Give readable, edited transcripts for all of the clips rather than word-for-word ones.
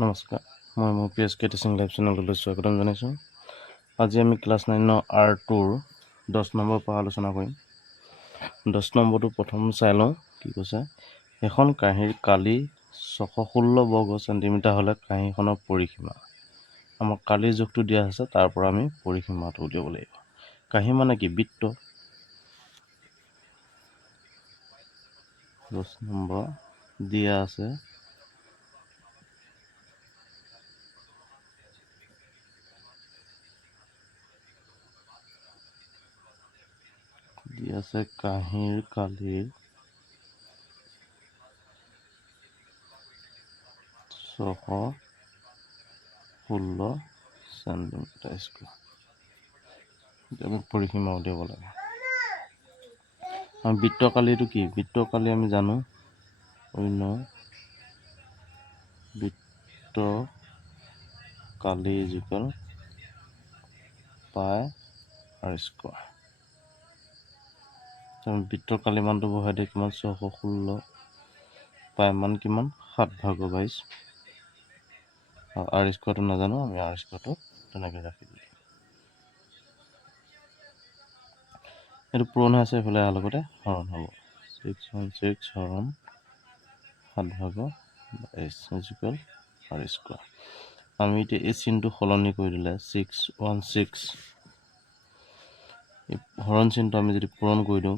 নমস্কাৰ, মই মোৰ PSK টিচিং লাইভ চেনেললৈ স্বাগতম জনাইছোঁ। আজি আমি ক্লাছ 9 R2ৰ 10 নম্বৰ পৰা আলোচনা কৰিম। 10 নম্বৰটো প্ৰথম চাই লওঁ কি কৈছে। এখন কাঁহীৰ কালি 616 বৰ্গ চেণ্টিমিটাৰ হ'লে কাঁহীখনৰ পৰিসীমা। আমাক কালিৰ জোখটো দিয়া আছে, তাৰ পৰা আমি পৰিসীমাটো উলিয়াব লাগিব। কাঁহী মানে কি? বৃত্ত। 10 নম্বৰ দিয়া আছে কাঁহীৰ কালিৰ 616 চেণ্টিমিটাৰ স্কোৱাৰ। আমি পৰিসীমা উলিয়াব লাগে। বৃত্ত কালিটো কি? বৃত্ত কালি আমি জানো বৃত্ত কালি ইকুৱেল পাই আৰ স্কোৱাৰ। বৃত্তৰ কালি মানটো বহাই দিয়ে কিমান? 616। পাই মান কিমান? 7/22। আৰ স্কোৱাৰটো নাজানো, আমি আৰ স্কোৱাৰটো তেনেকৈ ৰাখি দিলোঁ। এইটো পূৰণ হৈ আছে, এইফালে অহাৰ লগতে হৰণ হ'ব। 616 হৰণ 7/22 ইকুৱেল আৰ স্কোৱাৰ। আমি এতিয়া এই চিনটো সলনি কৰি দিলে 616 হৰণ চিনটো আমি যদি পূৰণ কৰি দিওঁ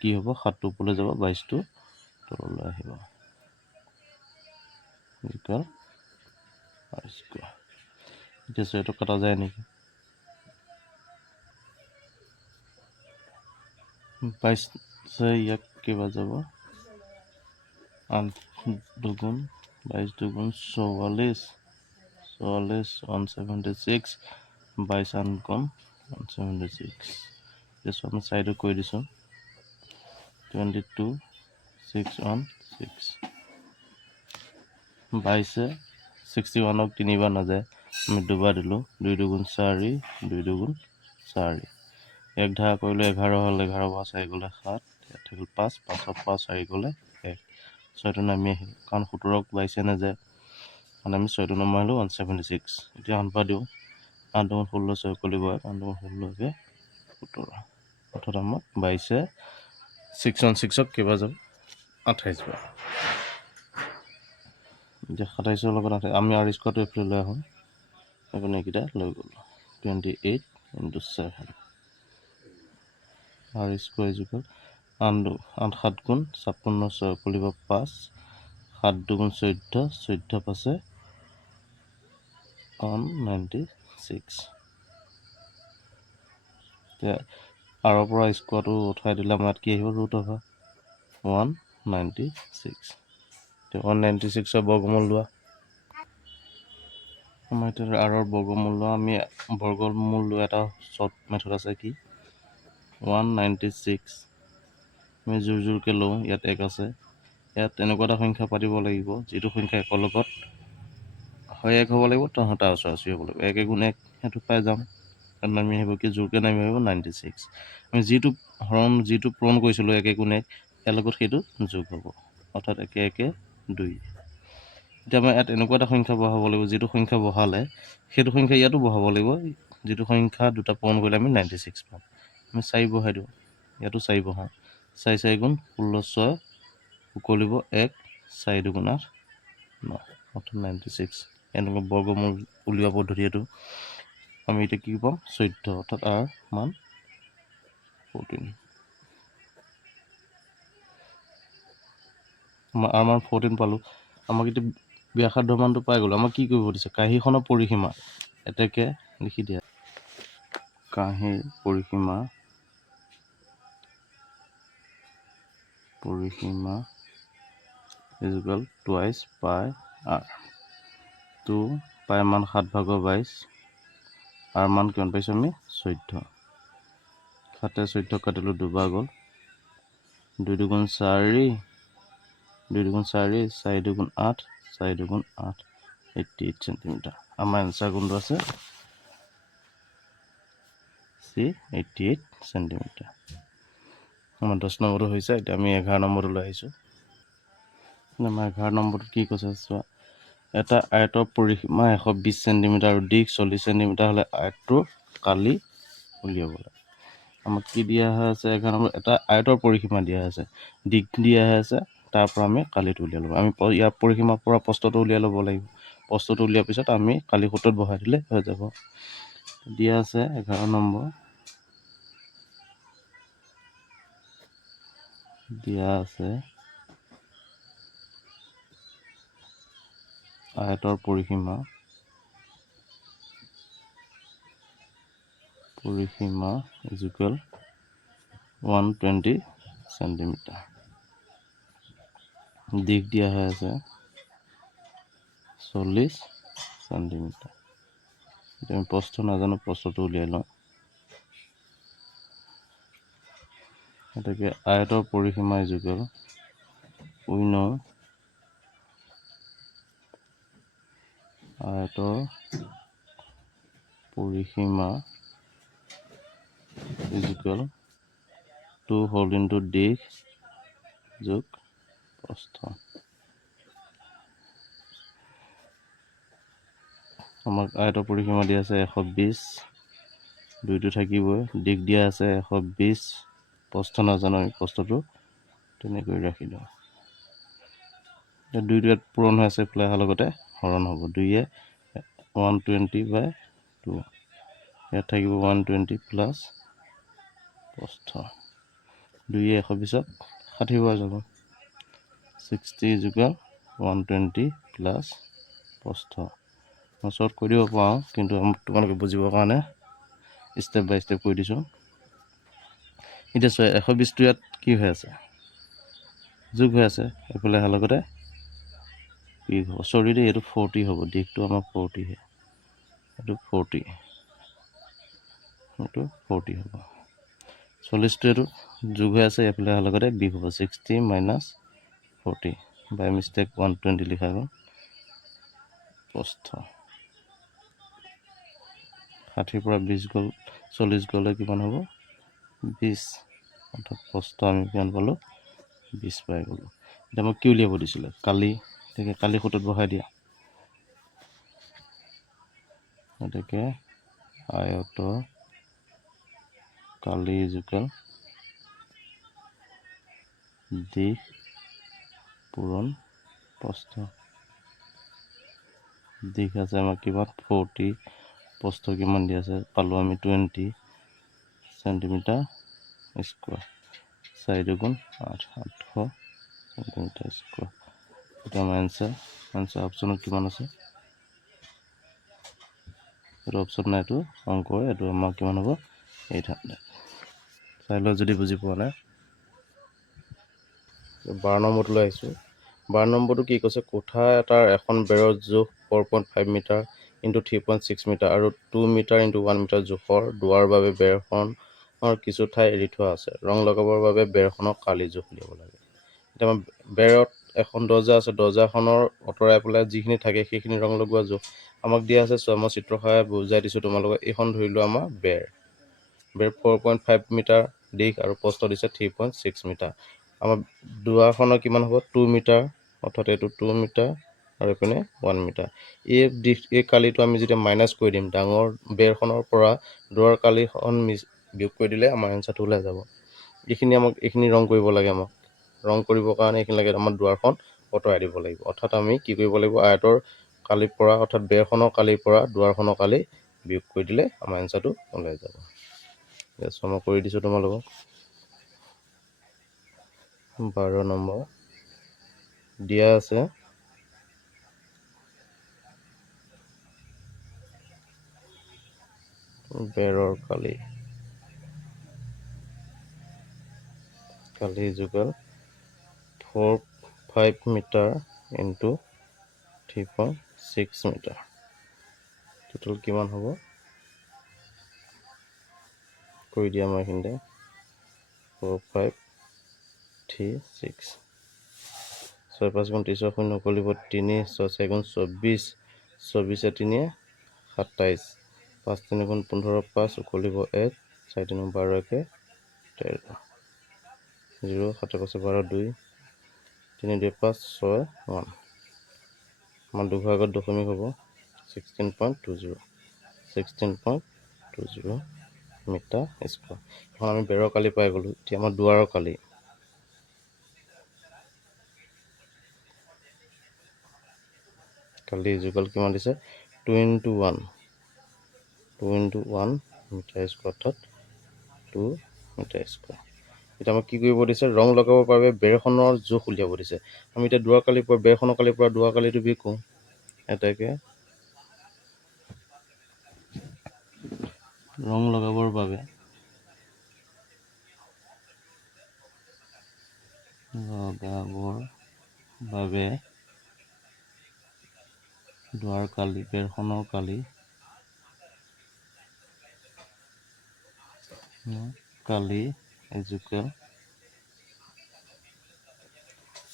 কি হ'ব? 7টো ওপৰলৈ যাব, 22টো তললৈ আহিব ইকুৱেল আৰ স্কোৱাৰ। এতিয়া এইটো কটা যায় নেকি? 22 ইয়াক কেইবাৰ যাব? 8 দুগুণ 22 দুগুণ 44 176 22 8 গুণ 176। আমি চাইডো কৰি দিছোঁ 22 616। 22 61ক 3বাৰ নাযায়, আমি দুবাৰ দিলোঁ। 2 দুগুণ 4 2 দুগুণ 4। 1 ধাৰা কৰিলে 11 হ'ল, 11 পৰা 4 গ'লে 7, ইয়াত থাকিল 5, 5ৰ পৰা 4 গ'লে 1। 6টো নামি আহিল, কাৰণ 17ক 22 নাযায়, কাৰণ আমি 6টো নমাই আহিলোঁ 176। এতিয়া 8 দিওঁ, 8 দুগুণ 16 6 কৰিব, 8 দুগুণ 16 17। অৰ্থাৎ আমাক 22 616ক কেইবাৰ যাব? 28 বাৰ। এতিয়া 27ৰ লগত আমি আৰ স্কোৱাৰটো এইফালে লৈ আহোঁ, এইপিনে এইকেইটা লৈ গ'লোঁ 28 × 7 আৰ স্কোৱাৰ ইকুৱেল 8 7 গুণ 56 6 কৰিব 5, 7 দুগুণ 14 14 পাঁচে 196। এতিয়া আৰৰ পৰা স্কোৱাৰটো উঠাই দিলে আমাৰ ইয়াত কি আহিব? √196। এতিয়া 196ৰ বৰ্গমূল লোৱা। আমাৰ এতিয়া আৰৰ বৰ্গমূল লোৱা। আমি বৰ্গমূল লোৱা এটা শ্বৰ্ট মেথড আছে, কি? 196 আমি জোৰকৈ লওঁ, ইয়াত 1 আছে। ইয়াত এনেকুৱা এটা সংখ্যা পাতিব লাগিব যিটো সংখ্যা 1ৰ লগত হয় 1 হ'ব লাগিব, তাৰ ওচৰা-ওচৰি হ'ব লাগিব। 1 গুণ 1 সেইটো পাই যাম। তাত নামি আহিব কি? জোৰকৈ নামি আহিব 96। আমি যিটো পূৰণ কৰিছিলোঁ 1 গুণ 1, ইয়াৰ লগত সেইটো যোগ হ'ব, অৰ্থাৎ 1 1 2। এতিয়া আমাৰ ইয়াত এনেকুৱা এটা সংখ্যা বহাব লাগিব, যিটো সংখ্যা বহালে সেইটো সংখ্যা ইয়াতো বহাব লাগিব, যিটো সংখ্যা দুটা পূৰণ কৰিলে আমি 96 পাম। আমি 4 বহাই দিওঁ, ইয়াতো 4 বহাওঁ। 4 4 গুণ 16 6 উকলিব 1, 4 দুগুণ 8 9, অৰ্থাৎ 96। এনেকুৱা বৰ্গমূল উলিওৱা পদ্ধতি এইটো। আমি এতিয়া কি পাম? 14, অৰ্থাৎ আৰ মান 14। আৰ মান 14 পালোঁ। আমাক এতিয়া ব্যাসাৰ্ধৰ মানটো পাই গ'লোঁ। আমাক কি কৰিব দিছে? কাঁহীখনৰ পৰিসীমা এতেকে লিখি দিয়া। কাঁহীৰ পৰিসীমা ইকুৱেল টুৱাইচ পাই আৰ। তো পাই মান 7/22, আৰ মান কিমান পাইছোঁ আমি? 14। 7 14 কাটিলোঁ, দুবাৰ গ'ল। 2 দুগুণ 4 2 দুগুণ 4 4 দুগুণ 8 4 দুগুণ 8 88 চেণ্টিমিটাৰ। আমাৰ এনচাৰ কোনটো আছে? 88 চেণ্টিমিটাৰ। আমাৰ 10 নম্বৰটো হৈছে। এতিয়া আমি 11 নম্বৰটো লৈ আহিছোঁ। আমাৰ 11 নম্বৰটোত কি কৈছে চোৱা। এটা আয়তৰ পৰিসীমা 120 চেণ্টিমিটাৰ আৰু দিশ 40 চেণ্টিমিটাৰ হ'লে আয়তটোৰ কালি উলিয়াব লাগে। আমাক কি দিয়া হৈ আছে? 11 নম্বৰ এটা আয়তৰ পৰিসীমা দিয়া আছে, দিশ দিয়া হৈ আছে, তাৰ পৰা আমি কালিটো উলিয়াই ল'ব। আমি ইয়াৰ পৰিসীমাৰ পৰা প্ৰস্থটো উলিয়াই ল'ব লাগিব। প্ৰস্থটো উলিওৱাৰ পিছত আমি কালি সূত্ৰত বহাই দিলে হৈ যাব। দিয়া আছে 11 নম্বৰ, দিয়া আছে আয়তৰ পৰিসীমা 120 চেণ্টিমিটাৰ। দিশ দিয়া হৈ আছে 40 চেণ্টিমিটাৰ। এতিয়া আমি প্ৰস্থ নাজানো, প্ৰস্থটো উলিয়াই লওঁ। গতিকে আয়তৰ পৰিসীমা we know আয়তৰ পৰিসীমা 2 whole into দিশ যোগ প্ৰস্থ। আমাক আয়তৰ পৰিসীমা দিয়া আছে 120, দুইটো থাকিবই, দিশ দিয়া আছে 120, প্ৰস্থ নাজানো, আমি প্ৰস্থটো তেনেকৈ ৰাখি দিওঁ। দুইটো ইয়াত পূৰণ হৈ আছে, এইফালে অহাৰ লগতে হৰণ হ'ব। 2 120/2, ইয়াত থাকিব 120 প্লাছ প্ৰস্থ। 2 120ক 60 পোৱা যাব, 60 = 120 প্লাছ প্ৰস্থ। মই শ্বৰ্ট কৰি দিব পাৰোঁ, কিন্তু তোমালোকে বুজিবৰ কাৰণে ষ্টেপ বাই ষ্টেপ কৰি দিছোঁ। এতিয়া চোৱা, 120টো ইয়াত কি হৈ আছে? যোগ হৈ আছে, এইফালে অহাৰ লগতে কি হ'ব? চৰি দেই, এইটো 40 হ'ব। দিশটো আমাৰ 40 হে, এইটো 40, এইটো 40 হ'ব। 40টো এইটো যোগ হৈ আছে, এইফালে অহাৰ লগতে বিয়োগ হ'ব, 60 - 40, বাই মিষ্টেক 120 লিখা গ'ল। প্ৰস্থ 60ৰ পৰা 20 গ'ল, 40 গ'লে কিমান হ'ব? 20, অৰ্থাৎ প্ৰস্থ আমি কিমান পালোঁ? 20 পাই গ'লোঁ। এতিয়া আমাক কি উলিয়াব দিছিলে? কালি। গতিকে কালি সূত্ৰত বহাই দিয়া। গতিকে আয়তৰ কালি দিশ পূৰণ প্ৰস্থ। দিশ আছে আমাৰ কিমান? 40, প্ৰস্থ কিমান দি আছে? পালোঁ আমি 20 চেণ্টিমিটাৰ স্কুৱাৰ। 4 দুগুণ 8, 800 চেণ্টিমিটাৰ স্কুৱাৰ। এইটো আমাৰ এনচাৰ অপশ্যনত কিমান আছে? এইটো অপশ্যন নাই, এইটো অংকৰ, এইটো আমাৰ কিমান হ'ব? 800। চাই লওঁ যদি বুজি পোৱা নাই। 12 নম্বৰটো লৈ আহিছোঁ। 12 নম্বৰটো কি কৈছে? কোঠা এটাৰ এখন বেৰৰ জোখ 4.5 মিটাৰ × 3.6 মিটাৰ আৰু 2 মিটাৰ × 1 মিটাৰ জোখৰ দুৱাৰ বাবে বেৰখনৰ কিছু ঠাই এৰি থোৱা আছে। ৰং লগাবৰ বাবে বেৰখনৰ কালি জোখ উলিয়াব লাগে। এতিয়া আমাৰ বেৰত এখন দৰ্জা আছে, দৰ্জাখনৰ আঁতৰাই পেলাই যিখিনি থাকে সেইখিনি ৰং লগোৱা জোখ আমাক দিয়া আছে। চোৱা, মই চিত্ৰ সহায়ত বুজাই দিছোঁ তোমালোকক। এইখন ধৰি লোৱা আমাৰ বেৰ 4.5 মিটাৰ দিশ আৰু প্ৰস্থ দিছে 3.6 মিটাৰ। আমাৰ দুৱাৰখনৰ কিমান হ'ব? 2 মিটাৰ, অৰ্থাৎ এইটো 2 মিটাৰ আৰু এইপিনে 1 মিটাৰ। এই কালিটো আমি যেতিয়া মাইনাছ কৰি দিম, ডাঙৰ বেৰখনৰ পৰা দুৱাৰ কালিখন বিয়োগ কৰি দিলে আমাৰ এনচাৰটো ওলাই যাব। এইখিনি ৰং কৰিব লাগে। আমাক ৰং কৰিবৰ কাৰণে এইখিনি লাগে। আমাৰ দুৱাৰখন আঁতৰাই দিব লাগিব, অৰ্থাৎ আমি কি কৰিব লাগিব? আয়তৰ কালিৰ পৰা, অৰ্থাৎ বেৰখনৰ কালিৰ পৰা দুৱাৰখনৰ কালি বিয়োগ কৰি দিলে আমাৰ এনচাৰটো ওলাই যাব। মই কৰি দিছোঁ তোমালোকক। 12 নম্বৰ দিয়া আছে বেৰৰ কালি যুগল 4.5 মিটাৰ × 3.6 মিটাৰ। টোটেল কিমান হ'ব? কৰি দিয়া মই এইখিনিতে 4, 5, 3, 6। 6 5 গুণ 30 শূন্য উকলিব 3, 6 4 গুণ 24, 24 3 27, 5 3 গুণ 15, 5 উকলিব 1, 4 3 12 1 13, 0 7 5 12 2, 3 2 5 6 1। আমাৰ দুঘৰ আগত দশমিক হ'ব 16.20 16.20 মিটাৰ স্কুৱাৰ। এখন আমি বেৰৰ কালি পাই গ'লোঁ। এতিয়া আমাৰ দুৱাৰৰ কালি ইজুকাল কিমান দিছে 2 into 1 মিটাৰ স্কুৱাৰ, অৰ্থাৎ 2 মিটাৰ স্কুৱাৰ। এতিয়া আমাক কি কৰিব দিছে, ৰং লগাবৰ বাবে বেৰখনৰ জোখ উলিয়াব দিছে। আমি এতিয়া দুৱাৰকালিৰ পৰা বেৰখনৰ কালিৰ পৰা দুৱাৰকালিটো বিকোঁ। এটাকে ৰং লগাবৰ বাবে দুৱাৰকালি বেৰখনৰ কালি ইজুকেল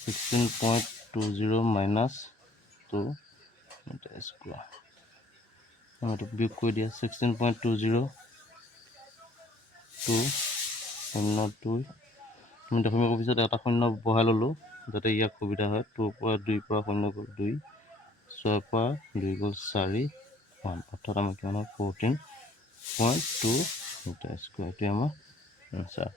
16.20 minus 2 মিটাৰ স্কুৱাৰ। এইটো বিয়োগ কৰি দিয়া 16.20 2 0 2 আমি দশমিকৰ পিছত এটা শূন্য বহাই ল'লোঁ যাতে ইয়াক সুবিধা হয়। 2 পৰা 2 পৰা শূন্য গ'ল 2, 6 পৰা 2 গ'ল 4 1, অৰ্থাৎ আমাৰ কিমান হয় 14.2 মিটাৰ স্কুৱাৰ। এইটোৱে আমাৰ এনচাৰ।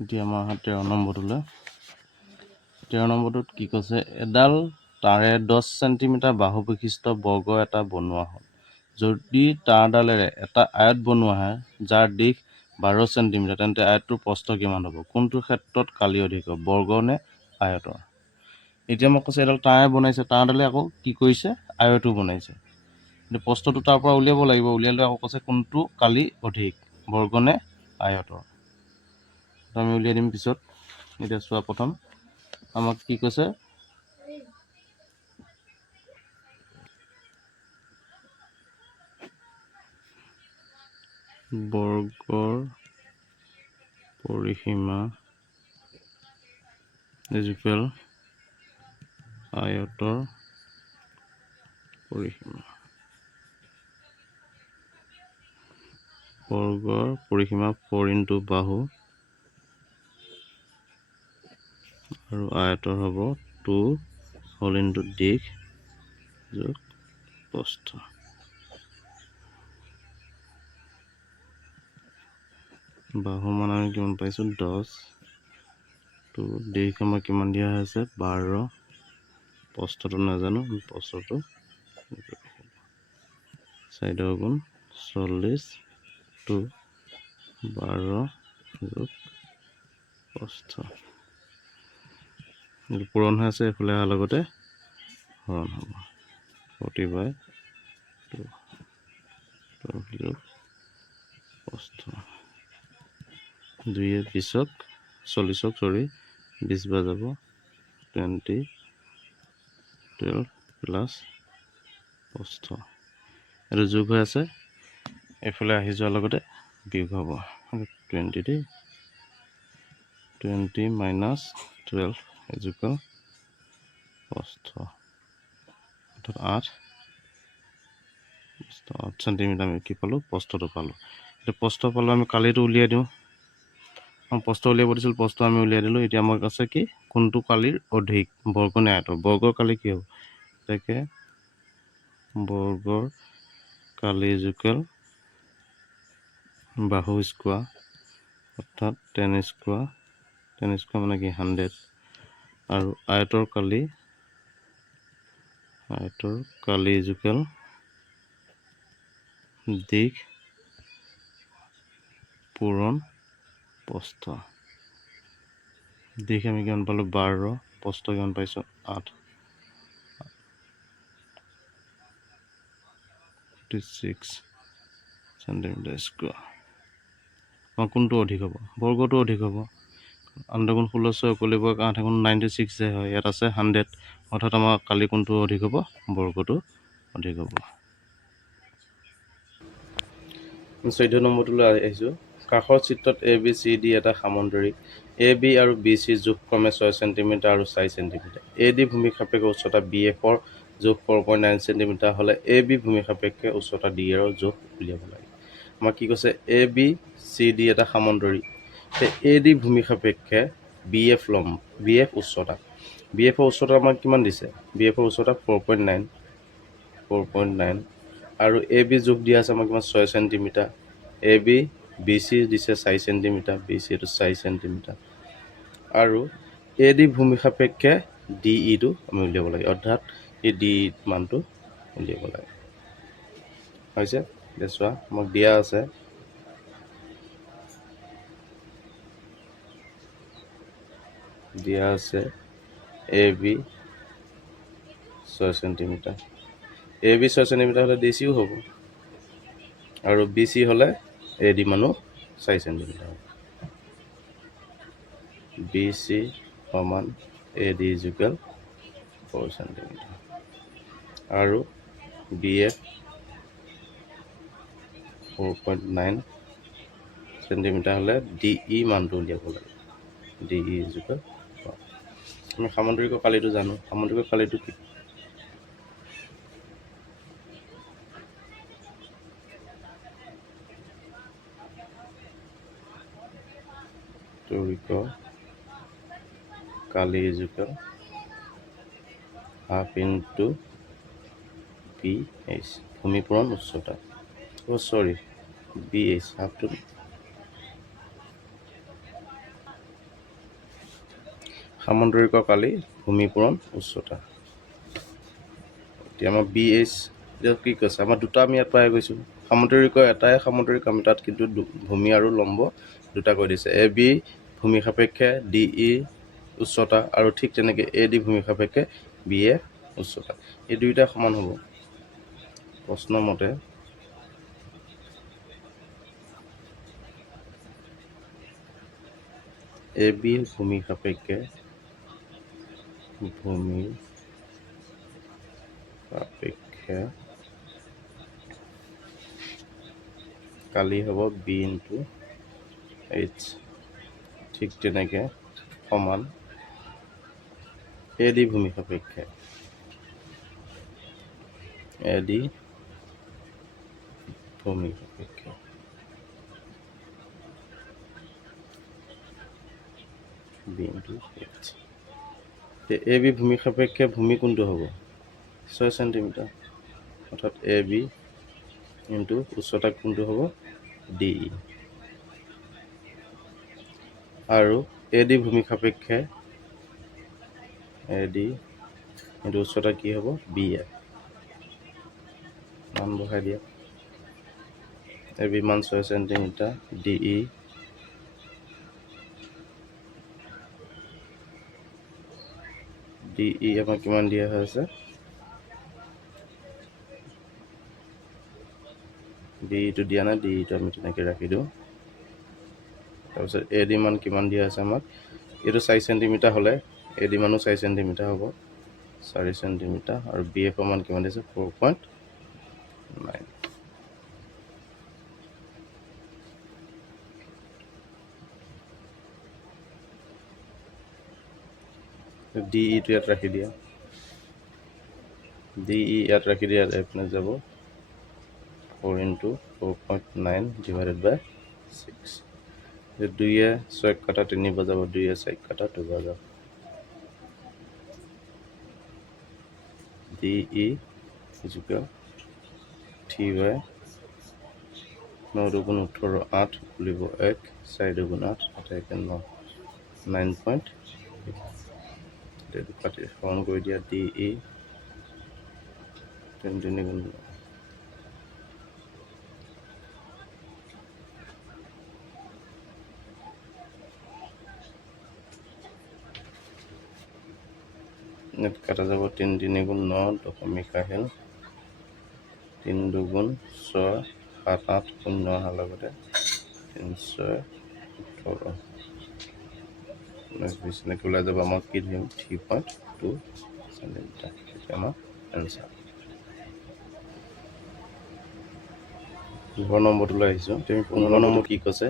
এতিয়া আমাৰ 13 নম্বৰটোলৈ। 13 নম্বৰটোত কি কৈছে, এডাল তাৰে 10 চেণ্টিমিটাৰ বাহু বিশিষ্ট বৰ্গ এটা বনোৱা হ'ল। যদি তাঁৰডালেৰে এটা আয়ত বনোৱা হয় যাৰ দিশ 12 চেণ্টিমিটাৰ, তেন্তে আয়তটোৰ প্ৰস্থ কিমান হ'ব? কোনটোৰ ক্ষেত্ৰত কালি অধিক হ'ব, বৰ্গ নে আয়তৰ? এতিয়া মোক কৈছে এডাল তাঁৰে বনাইছে, তাঁৰডালে আকৌ কি কৰিছে, আয়তো বনাইছে। কিন্তু প্ৰস্থটো তাৰ পৰা উলিয়াব লাগিব। উলিয়ালে আকৌ কৈছে কোনটো কালি অধিক, বৰ্গ নে আয়তৰ? আমি উলিয়াই দিম পিছত। এতিয়া চোৱা, প্ৰথম আমাক কি কৈছে, বৰ্গৰ পৰিসীমা ইজুকেল আয়তৰ পৰিসীমা। বৰ্গৰ পৰিসীমা 4 into বাহু আৰু আয়তৰ হ'ব 2 whole into দিশ যোগ প্ৰস্থ। বাহু মান আমি কিমান পাইছোঁ 10, তো দিশ আমাৰ কিমান দিয়া হৈছে 12, প্ৰস্থটো নাজানো, প্ৰস্থটো 4 গুণ 40, 12 যোগ প্ৰস্থ। এইটো পূৰণ হৈ আছে, এইফালে অহাৰ লগতে হৰণ হ'ব 40/2 যোগ প্ৰস্থ। 2 20ক 20 বাৰ যাব 20 12 প্লাছ প্ৰস্থ। এইটো যোগ হৈ আছে, এইফালে আহি যোৱাৰ লগতে বিয়োগ হ'ব 20 দেই, 20 minus 12 ইজুকেল প্ৰস্থ, অৰ্থাৎ 8 চেণ্টিমিটাৰ। আমি কি পালোঁ, প্ৰস্থটো পালোঁ। এতিয়া প্ৰস্থ পালোঁ, আমি কালিটো উলিয়াই দিওঁ। প্ৰস্থ উলিয়াব দিছিল, প্ৰস্থ আমি উলিয়াই দিলোঁ। এতিয়া আমাক আছে কি, কোনটো কালিৰ অধিক, বৰ্গ নে আয়তৰ? বৰ্গৰ কালি কি হ'ব, তাকে বৰ্গৰ কালি ইজুকেল বাহু স্কোৱাৰ, অৰ্থাৎ 10 স্কোৱাৰ। 10 স্কোৱাৰ মানে কি 100, আৰু আয়তৰ কালি ইজুকেল দিশ পূৰণ প্ৰস্থ। দিশ আমি কিমান পালোঁ 12, প্ৰস্থ কিমান পাইছোঁ 8, 46 চেণ্টিমিটাৰ স্কোৱাৰ। আমাৰ কোনটো অধিক হ'ব, বৰ্গটো অধিক হ'ব। 8 গুণ 16 অকলিবৰ 8 গুণ 96 হয়, ইয়াত আছে 100, অৰ্থাৎ আমাৰ কালি কোনটো অধিক হ'ব, বৰ্গটো অধিক হ'ব। 14 নম্বৰটোলৈ আহিছোঁ। কাষৰ চিত্ৰত ABCD এটা সামন্তৰিক। AB আৰু BC জোখক্ৰমে 6 চেণ্টিমিটাৰ আৰু 4 চেণ্টিমিটাৰ। AD ভূমি সাপেক্ষে উচ্চতা BFৰ জোখ 4.9 চেণ্টিমিটাৰ হ'লে AB ভূমি সাপেক্ষে উচ্চতা DR ৰ জোখ উলিয়াব লাগে। আমাক কি কৈছে, ABCD এটা সামন্তৰিক। AD ভূমি সাপেক্ষে BF ল'ম, BF উচ্চতা। BFৰ উচ্চতা আমাক কিমান দিছে? BFৰ উচ্চতা 4.9 আৰু AB জোখ দিয়া আছে আমাক কিমান 6 চেণ্টিমিটাৰ। AB BC দিছে 4 চেণ্টিমিটাৰ, BC এইটো 4 চেণ্টিমিটাৰ আৰু AD ভূমি সাপেক্ষে DEটো আমি উলিয়াব লাগে, অৰ্থাৎ এই DE মানটো উলিয়াব লাগে। হৈছে চোৱা আমাক দিয়া আছে AB 6 চেণ্টিমিটাৰ। AB 6 চেণ্টিমিটাৰ হ'লে DCও হ'ব আৰু BC হ'লে AD মানো 4 চেণ্টিমিটাৰ হ'ব। BC সমান AD ইকুৱেল 4 চেণ্টিমিটাৰ আৰু BF 4.9 চেণ্টিমিটাৰ হ'লে DE মানটো উলিয়াব লাগে। DE ইকুৱেল আমি সামুদ্ৰিক কালিটো জানো। সামুদ্ৰিক কালিটো কি? কালি ইকুৱেল হাফ ইনটু BH ভূমিপূৰণ উচ্চতা। BH হাফটো সামুদ্ৰিক কালি ভূমিপূৰণ উচ্চতা। এতিয়া আমাৰ BH এতিয়া কি কৈছে? আমাৰ দুটা আমি ইয়াত পাই গৈছোঁ। সামুদ্ৰিক এটাই সামুদ্ৰিক, আমি তাত কিন্তু ভূমি আৰু লম্ব দুটা কৈ দিছে। AB ভূমি সাপেক্ষে DE উচ্চতা আৰু ঠিক তেনেকৈ AD ভূমি সাপেক্ষে BF উচ্চতা। এই দুয়োটা সমান হ'ব। প্ৰশ্ন মতে AB ভূমি সাপেক্ষে কালি হ'ব B ইনটু H, ঠিক তেনেকৈ সমান AD ভূমি সাপেক্ষে B ইনটু H। AB ভূমি সাপেক্ষে ভূমি কোনটো হ'ব? 6 চেণ্টিমিটাৰ, অৰ্থাৎ AB ইনটু উচ্চতা কোনটো হ'ব? DE আৰু AD ভূমি সাপেক্ষে AD ইনটু উচ্চতা কি হ'ব? BF। মান বহাই দিয়া। AB মান 6 চেণ্টিমিটাৰ, DE আমাক কিমান দিয়া হৈ আছে? DEটো দিয়া নাই, DEটো আমি তেনেকৈ ৰাখি দিওঁ। তাৰপিছত AD মান কিমান দিয়া আছে আমাক? এইটো 4 চেণ্টিমিটাৰ হ'লে AD মানো 4 চেণ্টিমিটাৰ হ'ব, 4 চেণ্টিমিটাৰ আৰু BF মান কিমান দিছে? 4.9। DEটো ইয়াত ৰাখি দিয়া। DE ইয়াত ৰাখি দিয়া, এইপিনে যাব 4 ইনটু 4.9 ডিভাইডেড বাই 6। 2 6 কাটা 3 বজাব, 2 4 কাটা 2 বজাব। DE ইকুৱেল 3/9 দুগুণ 18, 8 খুলিব 1, 4 দুগুণ 8, 8 9, 9.8। কাটি সৰণ কৰি দিয়া। DE 3 গুণ কাটা যাব 3 3 গুণ 9 দশমিক আহিল 3 দুগুণ 6, 7 8 শূন্য অহাৰ লগতে 3 6 18 19 20 এনেকৈ ওলাই যাব। আমাক কি ধৰিম? 3.2 চেণ্টিমিটাৰ। সেইটো আমাৰ এনচাৰ। 15 নম্বৰটো লৈ আহিছোঁ। 15 নম্বৰ কি কৈছে?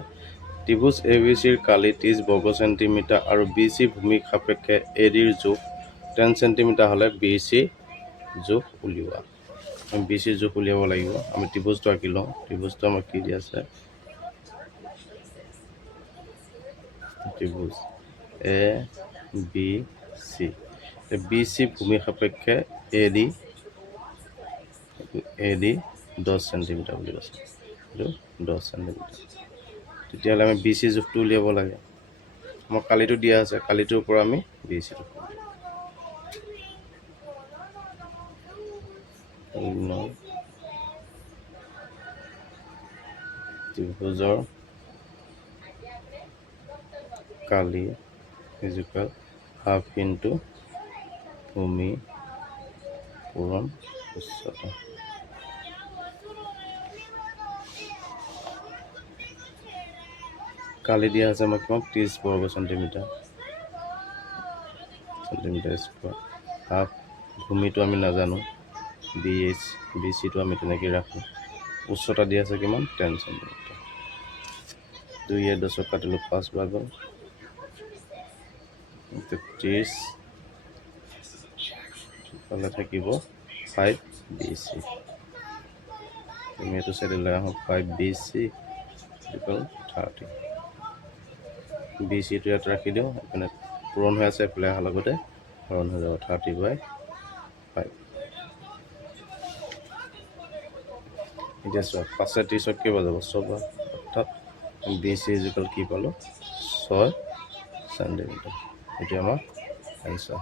ত্ৰিভুজ ABCৰ কালি 30 বৰ্গ চেণ্টিমিটাৰ আৰু BC ভূমি সাপেক্ষে ADৰ জোখ 10 চেণ্টিমিটাৰ হ'লে BC জোখ উলিওৱা। আমি BC জোখ উলিয়াব লাগিব। আমি ত্ৰিভুজটো আঁকি লওঁ। ত্ৰিভুজটো আমাক কি দিয়া আছে? ত্ৰিভুজ এ বি চি। বি চি ভূমি সাপেক্ষে এ ডি 10 চেণ্টিমিটাৰ বুলি কৈছে, এইটো 10 চেণ্টিমিটাৰ। তেতিয়াহ'লে আমি বি চি জোখটো উলিয়াব লাগে। আমাৰ কালিটো দিয়া আছে, কালিটোৰ পৰা আমি বি চিটো ত্ৰিভুজৰ কালি ইজুকাল হাফ ইনটু ভূমি পূৰণ উচ্চতা। কালি দিয়া আছে আমাক কিমান 30 বৰ্গ চেণ্টিমিটাৰ স্কোৱাৰ। হাফ ভূমিটো আমি নাজানো, বি চিটো আমি তেনেকৈ ৰাখোঁ। উচ্চতা দিয়া আছে কিমান 10 চেণ্টিমিটাৰ। 2 10 কাটিলোঁ 5 বাৰ গ'ল 30, ইফালে থাকিব 5 বি চি। আমি এইটো চাইডে লৈ আহোঁ 5 বি চি 30। বি চিটো ইয়াত ৰাখি দিওঁ, এইপিনে পূৰণ হৈ আছে, এইফালে অহাৰ লগতে হৰণ হৈ যাব 30/5। এতিয়া চোৱা 5 30 কেইবাৰ যাব 6 বাৰ, অৰ্থাৎ বি চি ইজুকাল কি পালোঁ 6 চেণ্টিমিটাৰ। এইটো আমাৰ এনচাৰ।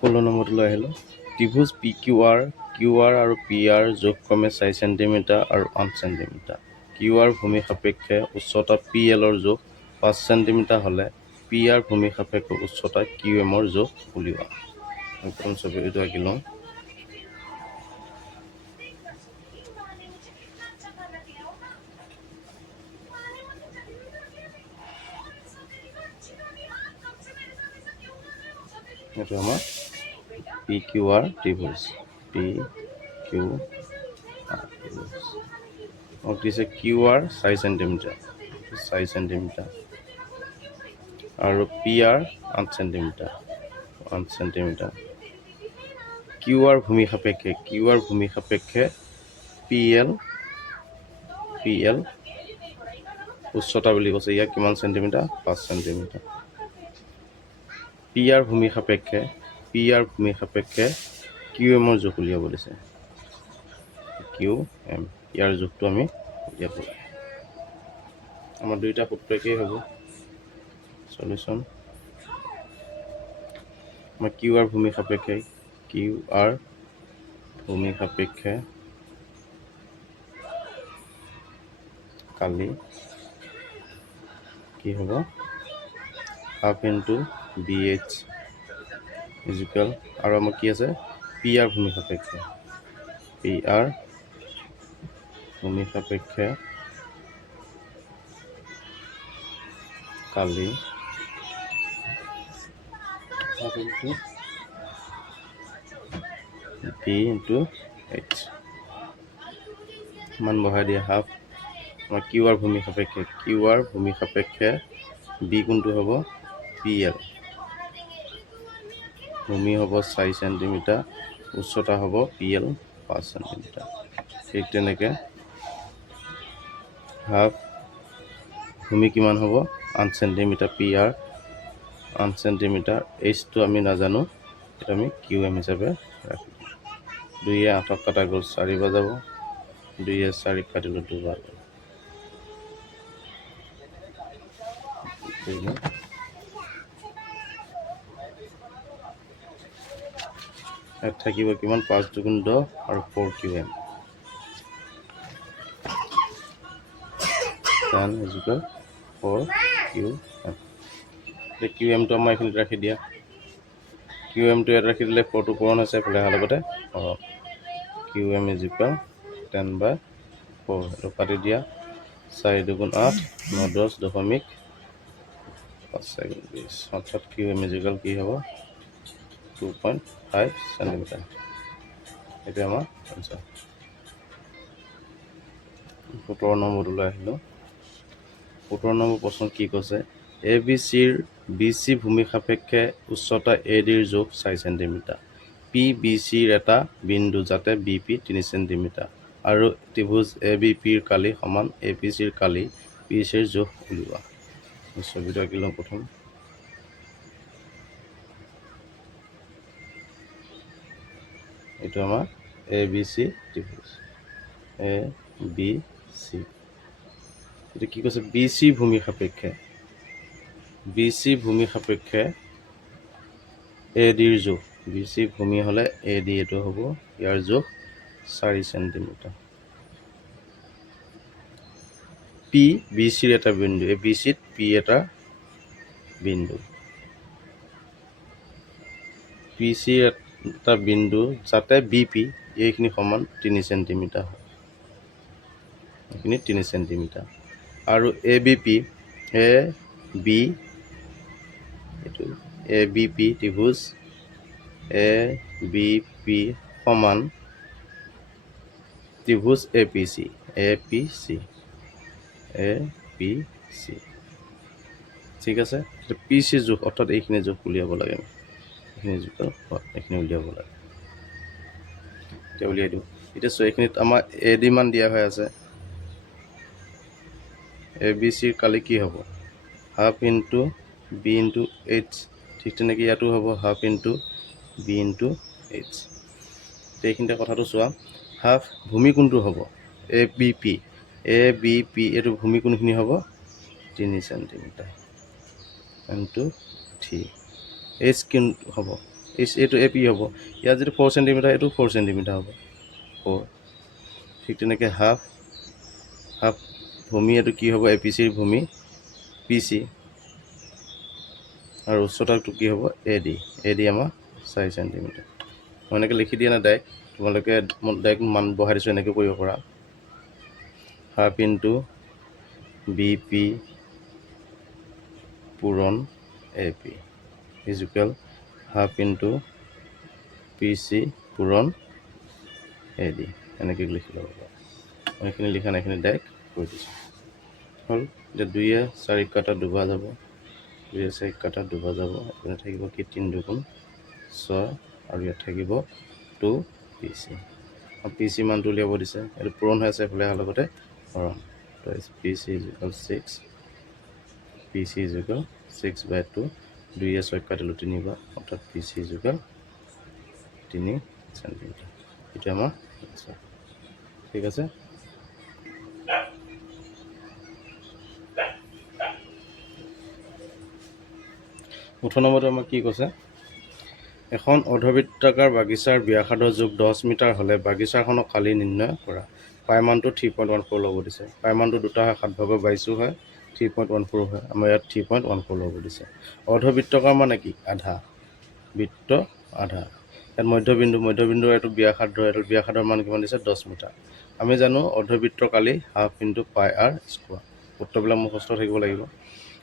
16 নম্বৰটোলৈ আহিলোঁ। ত্ৰিভুজ পি কিউ আৰ আৰু পি আৰ জোখক্ৰমে 4 চেণ্টিমিটাৰ আৰু 8 চেণ্টিমিটাৰ। কিউ আৰ ভূমি সাপেক্ষে উচ্চতা পি এলৰ জোখ 5 চেণ্টিমিটাৰ হ'লে পি আৰ ভূমি সাপেক্ষে উচ্চতা কিউ এমৰ জোখ উলিওৱা। প্ৰথম ছবি এইটো আঁকি লওঁ। এইটো আমাৰ পি কিউ আৰ ত্ৰিভুজ, পি কিউ আৰ ত্ৰিভুজ। মোক দিছে কিউ আৰ 4 চেণ্টিমিটাৰ, 4 চেণ্টিমিটাৰ আৰু P R 8 centimetre, 8 centimetre. Q R ভূমি সাপেক্ষে পি এল উচ্চতা বুলি কৈছে, ইয়াক কিমান চেণ্টিমিটাৰ 5 চেণ্টিমিটাৰ। পি আৰ ভূমি সাপেক্ষে কিউ এমৰ জোখ উলিয়াব দিছে, কিউ এম। ইয়াৰ জোখটো আমি উলিয়াব লাগে। আমাৰ দুইটা সূত্ৰ একেই হ'ব। সলিউশ্যন আমাৰ কিউ আৰ ভূমি সাপেক্ষে কালি কি হ'ব half into B H is equal, আৰু আমাৰ কি আছে পি আৰ ভূমি সাপেক্ষে কালি half into B into H. মান বহাই দিয়া হাফ। আমাৰ কিউ আৰ ভূমি সাপেক্ষে বি কোনটো হ'ব পি এল। ভূমি হ'ব 4 চেণ্টিমিটাৰ, উচ্চতা হ'ব পি এল 5 চেণ্টিমিটাৰ। ঠিক তেনেকৈ হাফ ভূমি কিমান হ'ব 8 চেণ্টিমিটাৰ, পি আৰ 8 চেণ্টিমিটাৰ। এইচটো আমি নাজানো, সেইটো আমি কিউ এম হিচাপে ৰাখিম। 2 8 কাটা গ'ল 4 বাৰ যাব, 2 4 কাটিলোঁ 2 বাৰ গ'ল। ইয়াত থাকিব কিমান 5 2 10 আৰু 4 Q M. 10 is equal 4 Q M. Q এমটো আমাৰ এইখিনিত ৰাখি দিয়া। কিউ এমটো ইয়াত ৰাখি দিলে 4টো পূৰণ হৈছে, এইফালে অহাৰ লগতে কিউ এম ইজুকেল 10/4। এইটো কাটি দিয়া 4 2 8 9 10.5, অৰ্থাৎ কিউ এম ইজুকেল কি হ'ব 2.5 চেণ্টিমিটাৰ। এইটো আমাৰ আনচাৰ। 17 নম্বৰটোলৈ আহিলোঁ। 17 নম্বৰ প্ৰশ্ন কি কৈছে বি চি ভূমি সাপেক্ষে উচ্চতা এ ডিৰ জোখ 4 চেণ্টিমিটাৰ। পি বি চিৰ এটা বিন্দু যাতে বি পি 3 চেণ্টিমিটাৰ আৰু ত্ৰিভুজ এ বি পিৰ কালি সমান এ পি চিৰ কালি PCৰ জোখ উলিওৱা। ছবিটো আঁকি লওঁ প্ৰথম। এইটো আমাৰ ABC ত্ৰিভুজ, ABC। এইটো কি কৈছে? BC ভূমি সাপেক্ষে, BC ভূমি সাপেক্ষে ADৰ জোখ। BC ভূমি হ'লে AD এইটো হ'ব, ইয়াৰ জোখ 4 চেণ্টিমিটাৰ। P BCৰ এটা বিন্দু, এই BCত P এটা বিন্দু, PCৰ এটা বিন্দু যাতে BP এইখিনি সমান 3 চেণ্টিমিটাৰ হয়, এইখিনি 3 চেণ্টিমিটাৰ। আৰু ABP, এইটো ABP ত্ৰিভুজ, ABP সমান ত্ৰিভুজ APC, APC, APC। ঠিক আছে? PC জোখ অৰ্থাৎ এইখিনি জোখ উলিয়াব লাগে, এইখিনি জোখ এইখিনি উলিয়াব লাগে। এতিয়া উলিয়াই দিওঁ। এতিয়া চোৱা, এইখিনিত আমাৰ AD মান দিয়া হৈ আছে। ABCৰ কালি কি হ'ব? Half into B into H। ঠিক তেনেকৈ ইয়াতো হ'ব half into B into H। এইখিনিতে কথাটো চোৱা, হাফ ভূমি কোনটো হ'ব? ABP, ABP এইটো ভূমি কোনখিনি হ'ব? 3 চেণ্টিমিটাৰ ইনটু 3। H কিন হ'ব? এইটো AP হ'ব। ইয়াত যদি 4 চেণ্টিমিটাৰ, এইটো 4 চেণ্টিমিটাৰ হ'ব, 4। ঠিক তেনেকৈ হাফ ভূমি এইটো কি হ'ব? APCৰ ভূমি PC, আৰু উচ্চতাটো কি হ'ব? AD আমাৰ 4 চেণ্টিমিটাৰ। মই এনেকৈ লিখি দিয়া নাই ডাইৰেক্ট, তোমালোকে ডাইৰেক্ট মান বহাই দিছোঁ, এনেকৈ কৰিব পৰা। হাফ ইনটু BP পূৰণ AP equal half into PC পূৰণ AD, এনেকৈ লিখি ল'ব পাৰোঁ। মই এইখিনি লিখা নাই, এইখিনি ডাইৰেক্ট কৰি দিছোঁ। হ'ল। এতিয়া 2 4 কাটা দুবা যাব, 2 4 কাটা দুবা যাব। এইপিনে থাকিব কি? 3 2 6, আৰু ইয়াত থাকিব 2 PC। PC মানটো উলিয়াব দিছে, এইটো পূৰণ হৈ আছে এইফালে অহাৰ লগতে হৰণ। তো PC ইজুকেল 6, PC ইজুকেল 6/2। 2 6 কাটিলোঁ 3 বাৰ, অৰ্থাৎ PC ইজুকেল 3 চেণ্টিমিটাৰ। এইটো আমাৰ এনচাৰ। ঠিক আছে? 18 নম্বৰটো আমাক কি কৈছে? এখন অৰ্ধবৃত্তাকাৰ বাগিচাৰ ব্যাসাৰ্ধ যোগ 10 মিটাৰ হ'লে বাগিচাখনক কালি নিৰ্ণয় কৰা। পাইমানটো 3.14 ল'ব দিছে। পাইমানটো দুটা হয়, 7 ভাগৰ 22 হয়, 3.14 হয়। আমাৰ ইয়াত 3.14 ল'ব দিছে। অৰ্ধবৃত্তাকাৰ মানে কি? আধা, বৃত্ত আধা। ইয়াত মধ্যবিন্দুৰ এইটো ব্যাসাৰ্ধ, এইটো ব্যাসাৰ্ধৰ মান কিমান দিছে? 10 মিটাৰ। আমি জানো অৰ্ধবৃত্তৰ কালি half into pi R square. উত্তৰবিলাক মুখস্থ থাকিব লাগিব।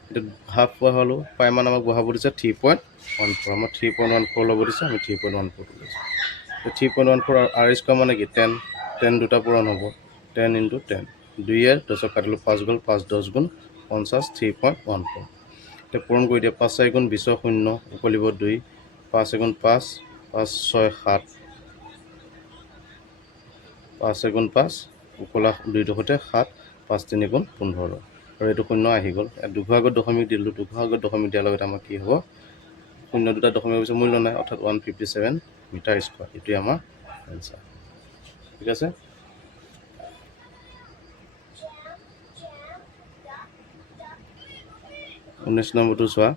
এতিয়া হাফ পোৱা হ'লোঁ, পাই মান আমাক বহাব দিছে 3.14। আমাৰ 3.14 ল'ব দিছে, আমি 3.14 লৈছোঁ। 3.14 আৰ স্কোৱাৰ মানে কি? 10। 10 দুটা পূৰণ হ'ব, 10 ইনটু 10। 2 10 কাটিলোঁ, 5 গ'ল, 5 10 গুণ 50, 3.14। এতিয়া পূৰণ কৰি দিয়া, 5 4 গুণ 20 0, উকলিব 2, 5 গুণ 5, 5 6 7, 5 গুণ 5, উকলা 2টোৰ সৈতে 7, 5 3 গুণ 15, আৰু এইটো 0 আহি গ'ল। ইয়াত দুঘৰ আগত দশমিক দিলোঁ, দুঘৰ আগত দশমিক দিয়াৰ লগতে আমাৰ কি হ'ব? 0 দুটা দশমিক পিছত মূল্য নাই, অৰ্থাৎ 157 মিটাৰ স্কোৱাৰ। এইটোৱে আমাৰ এনচাৰ। ঠিক আছে? ঊনৈছ নম্বৰটো চোৱা,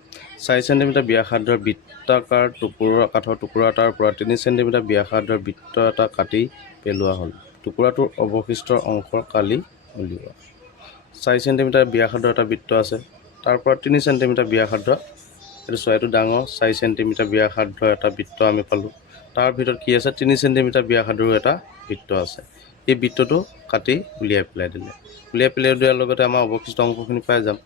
4 চেণ্টিমিটাৰ ব্যাসাৰ্ধৰ বৃত্তাকাৰ কাঠৰ টুকুৰা এটাৰ পৰা 3 চেণ্টিমিটাৰ ব্যাসাৰ্ধৰ বৃত্ত এটা কাটি পেলোৱা হ'ল। টুকুৰাটোৰ অৱশিষ্ট অংশৰ কালি উলিওৱা। 4 চেণ্টিমিটাৰ ব্যাসাৰ্ধৰ এটা বৃত্ত আছে, তাৰ পৰা 3 চেণ্টিমিটাৰ ব্যাসাৰ্ধ, এইটো চোৱা, এইটো ডাঙৰ 4 চেণ্টিমিটাৰ ব্যাসাৰ্ধৰ এটা বৃত্ত আমি পালোঁ। তাৰ ভিতৰত কি আছে? 3 চেণ্টিমিটাৰ ব্যাসাৰ্ধৰো এটা বৃত্ত আছে। এই বৃত্তটো কাটি উলিয়াই পেলাই দিয়াৰ লগতে আমাৰ অৱশিষ্ট অংশখিনি পাই যাম।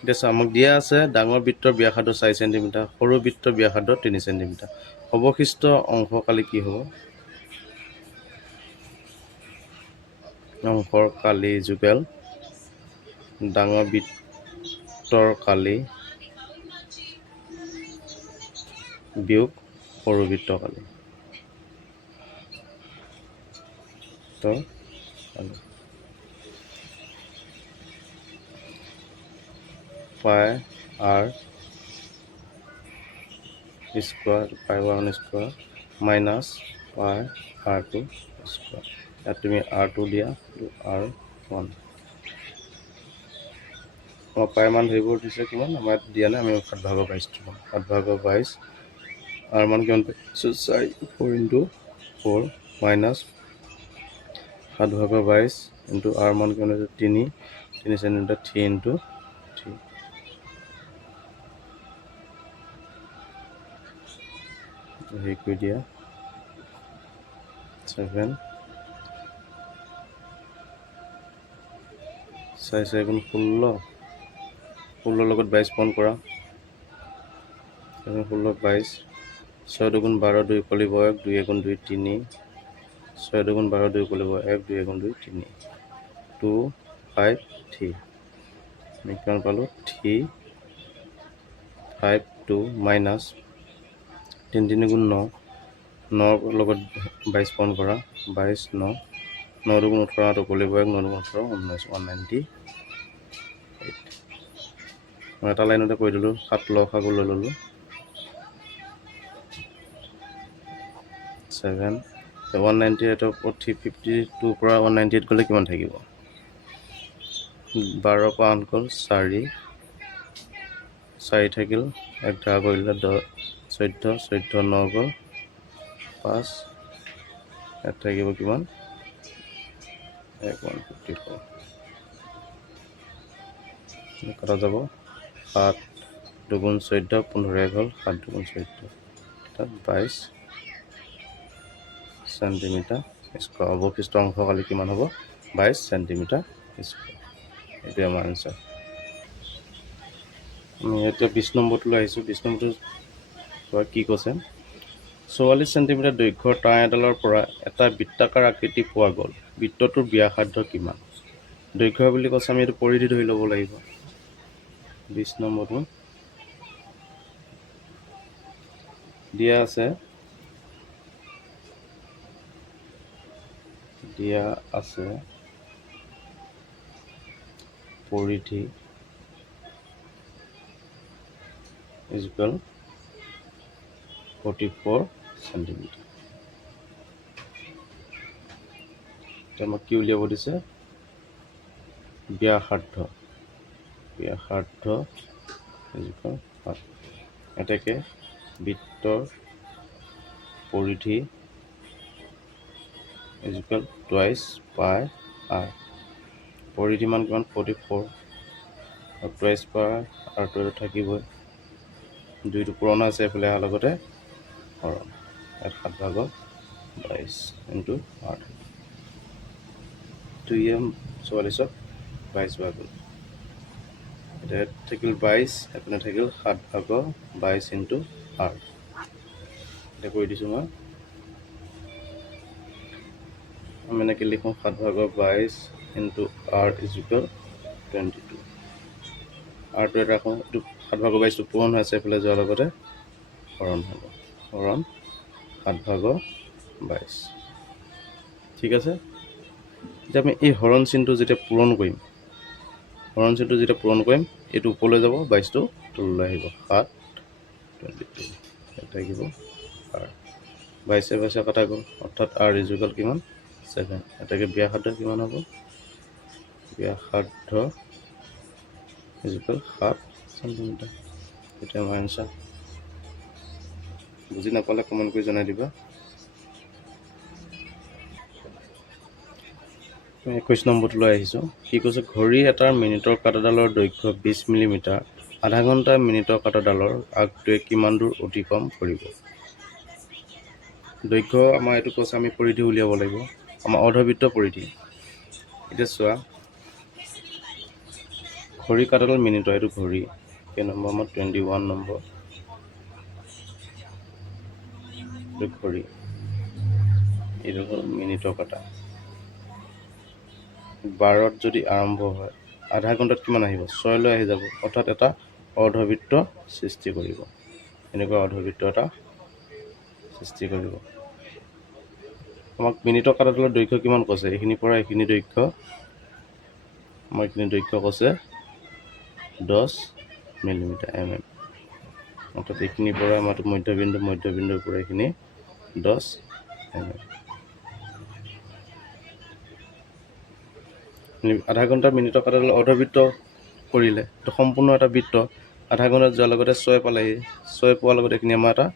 এতিয়া চোৱা, আমাক দিয়া আছে ডাঙৰ বৃত্তৰ ব্যাসাৰ্ধ 4 চেণ্টিমিটাৰ, সৰু বৃত্তৰ ব্যাসাৰ্ধ 3 চেণ্টিমিটাৰ। অৱশিষ্ট অংশ কালি কি হ'ব? অংশৰ কালি যোগেল ডাঙৰ বৃত্তৰ কালি বিয়োগ সৰু বৃত্তৰ কালি। তো পাই r স্কোয়াৰ পাই1 স্কোয়াৰ মাইনাছ পাই r2 স্কোয়াৰ। ইয়াত তুমি r2 দিয়া r1। আমাৰ পাই মান ধৰিব দিছে কিমান, আমাৰ ইয়াত দিয়া নাই, আমি 7/22 ল'ম। 7/22 r মান কিমান পাইছোঁ 4 ইনটু 4 মাইনাছ 7/22 ইনটু r মান কিমান হৈছে 3 চেণ্টিমিটাৰ 3 ইনটু 3 হেৰি কৰি দিয়া 7 4 4 গুণ 16 16 লগত 22 পূৰণ কৰা 16 22 6 দুগুণ 12 2 কলিব 1 2 এগুণ 2 3 6 দুগুণ 12 2 কলিব 1 2 এগুণ 2 3 2 5 3 আমি কিমান পালোঁ 3 5 2 মাইনাছ 3 3 গুণ 9 9 লগত 22 পূৰণ কৰা 22 9 9 দুগুণ 18 2 কলিব 1 9 দুগুণ 18 19 198 মই এটা লাইনতে কৰি দিলোঁ 7 লসাগু লৈ ল'লোঁ 7 198 352 পৰা 198 গ'লে কিমান থাকিব 12 পৰা 8 গ'ল 4 থাকিল 1 ধাৰা কৰিলে 10 14 9 গ'ল 5 ইয়াত থাকিব কিমান 154 কটা যাব 7 দুগুণ 14 15 হ'ল 7 দুগুণ 14 তাত 22 চেণ্টিমিটাৰ স্কোৱাৰ। অৱশিষ্ট অংশ কালি কিমান হ'ব 22 চেণ্টিমিটাৰ স্কোৱাৰ। এইটোৱে আমাৰ আনচাৰ। আমি এতিয়া 20 নম্বৰটোলৈ আহিছোঁ। 20 নম্বৰটো কি কৈছে 44 চেণ্টিমিটাৰ দৈৰ্ঘ্যৰ তাঁৰ এডালৰ পৰা এটা বৃত্তাকাৰ আকৃতি পোৱা গ'ল। বৃত্তটোৰ ব্যাসাৰ্ধ কিমান? দৈৰ্ঘ্য বুলি কৈছে আমি এইটো পৰিধি ধৰি ল'ব লাগিব। 20 নম্বৰটো দিয়া আছে পৰিধি ইকুৱেল 44 চেণ্টিমিটাৰ। এতিয়া আমাক কি উলিয়াব দিছে ব্যাসাৰ্ধ ইকুৱেল 7। এতেকে বৃত্তৰ পৰিধি ইকুৱেল 2 পাই r। পৰিধি মান কিমান 44 আৰু 2 পাই r টো থাকিবই, 2টো পুৰণা আছে এইফালে অহাৰ লগতে হৰণ ইয়াত 7/22 ইনটু r 2 44ত 22 ভাগ গ'ল। এতিয়া থাকিল 22 এপিনে থাকিল 7/22 ইনটু r। এতিয়া কৰি দিছোঁ মই আমি এনেকৈ লিখোঁ 7/22 ইনটু r ইকুৱেল 22। rটো এটা ৰাখোঁ, এইটো 7/22টো পূৰণ হৈ আছে এইফালে যোৱাৰ লগতে হৰণ হ'ব, হৰণ 7/22। ঠিক আছে। এতিয়া আমি এই হৰণ চিনটো যেতিয়া পূৰণ কৰিম এইটো ওপৰলৈ যাব 22টো তললৈ আহিব 7/22 থাকিব r 22 কটা গ'ল অৰ্থাৎ r ইকুৱেল কিমান 7। এটাকে ব্যাসাৰ্ধ কিমান হ'ব ব্যাসাৰ্ধ ইকুৱেল 7 চেণ্টিমিটাৰ। এইটো আমাৰ এনচাৰ। বুজি নাপালে কমেণ্ট কৰি জনাই দিবা। 21 নম্বৰটোলৈ আহিছোঁ। কি কৈছে ঘড়ী এটাৰ মিনিটৰ কাঁটাডালৰ দৈৰ্ঘ্য 20 মিলিমিটাৰ। আধা ঘণ্টা মিনিটৰ কাঁটাডালৰ আগটোৱে কিমান দূৰ অতিক্ৰম কৰিব? দৈৰ্ঘ্য আমাৰ এইটো কৈছে আমি পৰিধি উলিয়াব লাগিব, আমাৰ অৰ্ধবৃত্ত পৰিধি। এতিয়া চোৱা ঘড়ী কাঁটাডাল মিনিটৰ, এইটো ঘড়ী কেই নম্বৰ আমাৰ 21 নম্বৰ এইটো ঘড়ী, এইটো হ'ল মিনিটৰ কাঁটা। 12ত যদি আৰম্ভ হয় আধা ঘণ্টাত কিমান আহিব 6 লৈ আহি যাব, অৰ্থাৎ এটা অৰ্ধবৃত্ত সৃষ্টি কৰিব। এনেকুৱা অৰ্ধবৃত্ত এটা সৃষ্টি কৰিব। আমাক মিনিটৰ কাঁটাডালৰ দৈৰ্ঘ্য কিমান কৈছে এইখিনিৰ পৰা এইখিনি দৈৰ্ঘ্য কৈছে 10 মিলিমিটাৰ অৰ্থাৎ এইখিনিৰ পৰা আমাৰ মধ্যবিন্দুৰ পৰা এইখিনি 10 আধা ঘণ্টা মিনিটৰ কাটালে অৰ্ধবৃত্ত কৰিলে তো সম্পূৰ্ণ এটা বৃত্ত আধা ঘণ্টাত যোৱাৰ লগতে 6 পালেহি 6 পোৱাৰ লগতে এইখিনি আমাৰ এটা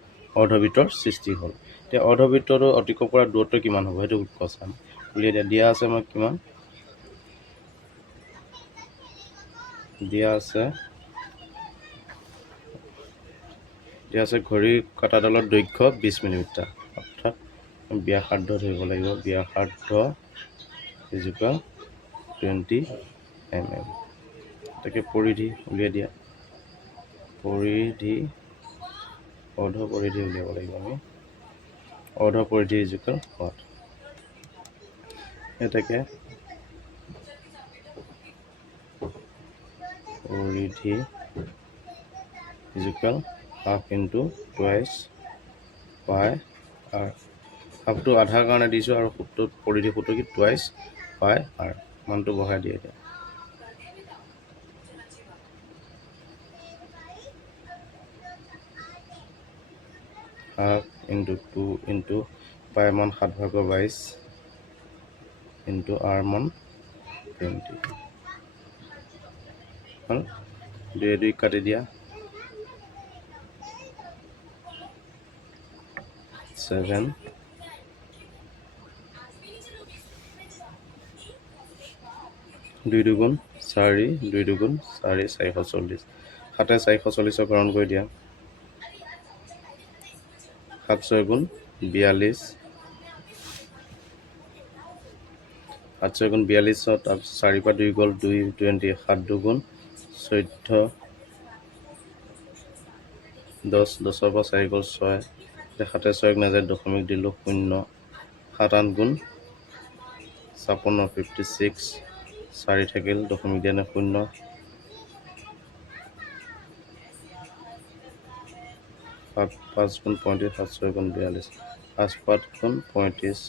অৰ্ধবৃত্তৰ সৃষ্টি হ'ল এতিয়া অৰ্ধবৃত্তটো অতিক্ৰম কৰা দূৰত্ব কিমান হ'ব সেইটো কথা উলিয়াই দিয়া আছে আমাক কিমান দিয়া আছে ঘড়ীৰ কাঁটাডালৰ দৈৰ্ঘ্য 20 মিলিমিটাৰ অৰ্থাৎ ব্যাসাৰ্ধ ধৰিব লাগিব ব্যাসাৰ্ধ ইজুকাল 20 mm তাকে পৰিধি উলিয়াই দিয়া পৰিধি অৰ্ধ পৰিধি উলিয়াব লাগিব আমি অৰ্ধ পৰিধি ইজুকাল হোৱাট এটাকে পৰিধি ইজুকাল হাফ ইনটু টুৱাইছ পাই আৰ হাফটো আধাৰ কাৰণে দিছোঁ আৰু সূত্ৰত পৰিধি সূত্ৰ কি টুৱাইছ পাই আৰ মানটো বহাই দিয়ে এতিয়া হাফ ইনটু 2 ইনটু পাই মান 7/22 ইনটু আৰ মান 20 হ'ল 2 কাটি দিয়া 7 2 দুগুণ 4 2 দুগুণ 4 440 7 440 গ্ৰহণ কৰি দিয়া 7 6 গুণ 42 7 6 গুণ 42 তাৰপিছত 4 পৰা 2 গ'ল 2 20 7 দুগুণ 14 10 10 পৰা 4 গ'ল 6 7 6 নাযায় দশমিক দিলোঁ 0 7 8 গুণ 56 56 4 থাকিল দশমিক দিয়া নাই 0 5 গুণ 35 7 6 গুণ 42 5 5 গুণ 35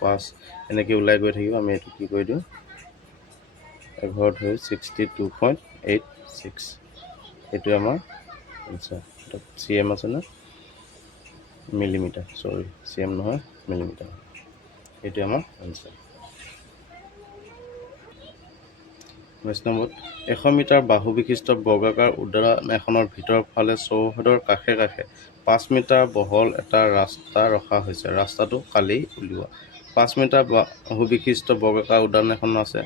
5 এনেকৈ ওলাই গৈ থাকিব আমি এইটো কি কৰি দিওঁ এঘৰত হৈ 62.86 এইটো আমাৰ আনচাৰ CM আছে না মিলিমিটাৰ চৰি CM নহয় মিলিমিটাৰ এইটো আমাৰ আনচাৰ 19 নম্বৰত 100 মিটাৰ বাহু বিশিষ্ট বৰ্গাকাৰ উদ্যান এখনৰ ভিতৰৰ ফালে চৌহদৰ কাষে কাষে 5 মিটাৰ বহল এটা ৰাস্তা ৰখা হৈছে ৰাস্তাটো কালি উলিওৱা 5 মিটাৰ বাহু বিশিষ্ট বৰ্গাকাৰ উদ্যান এখন আছে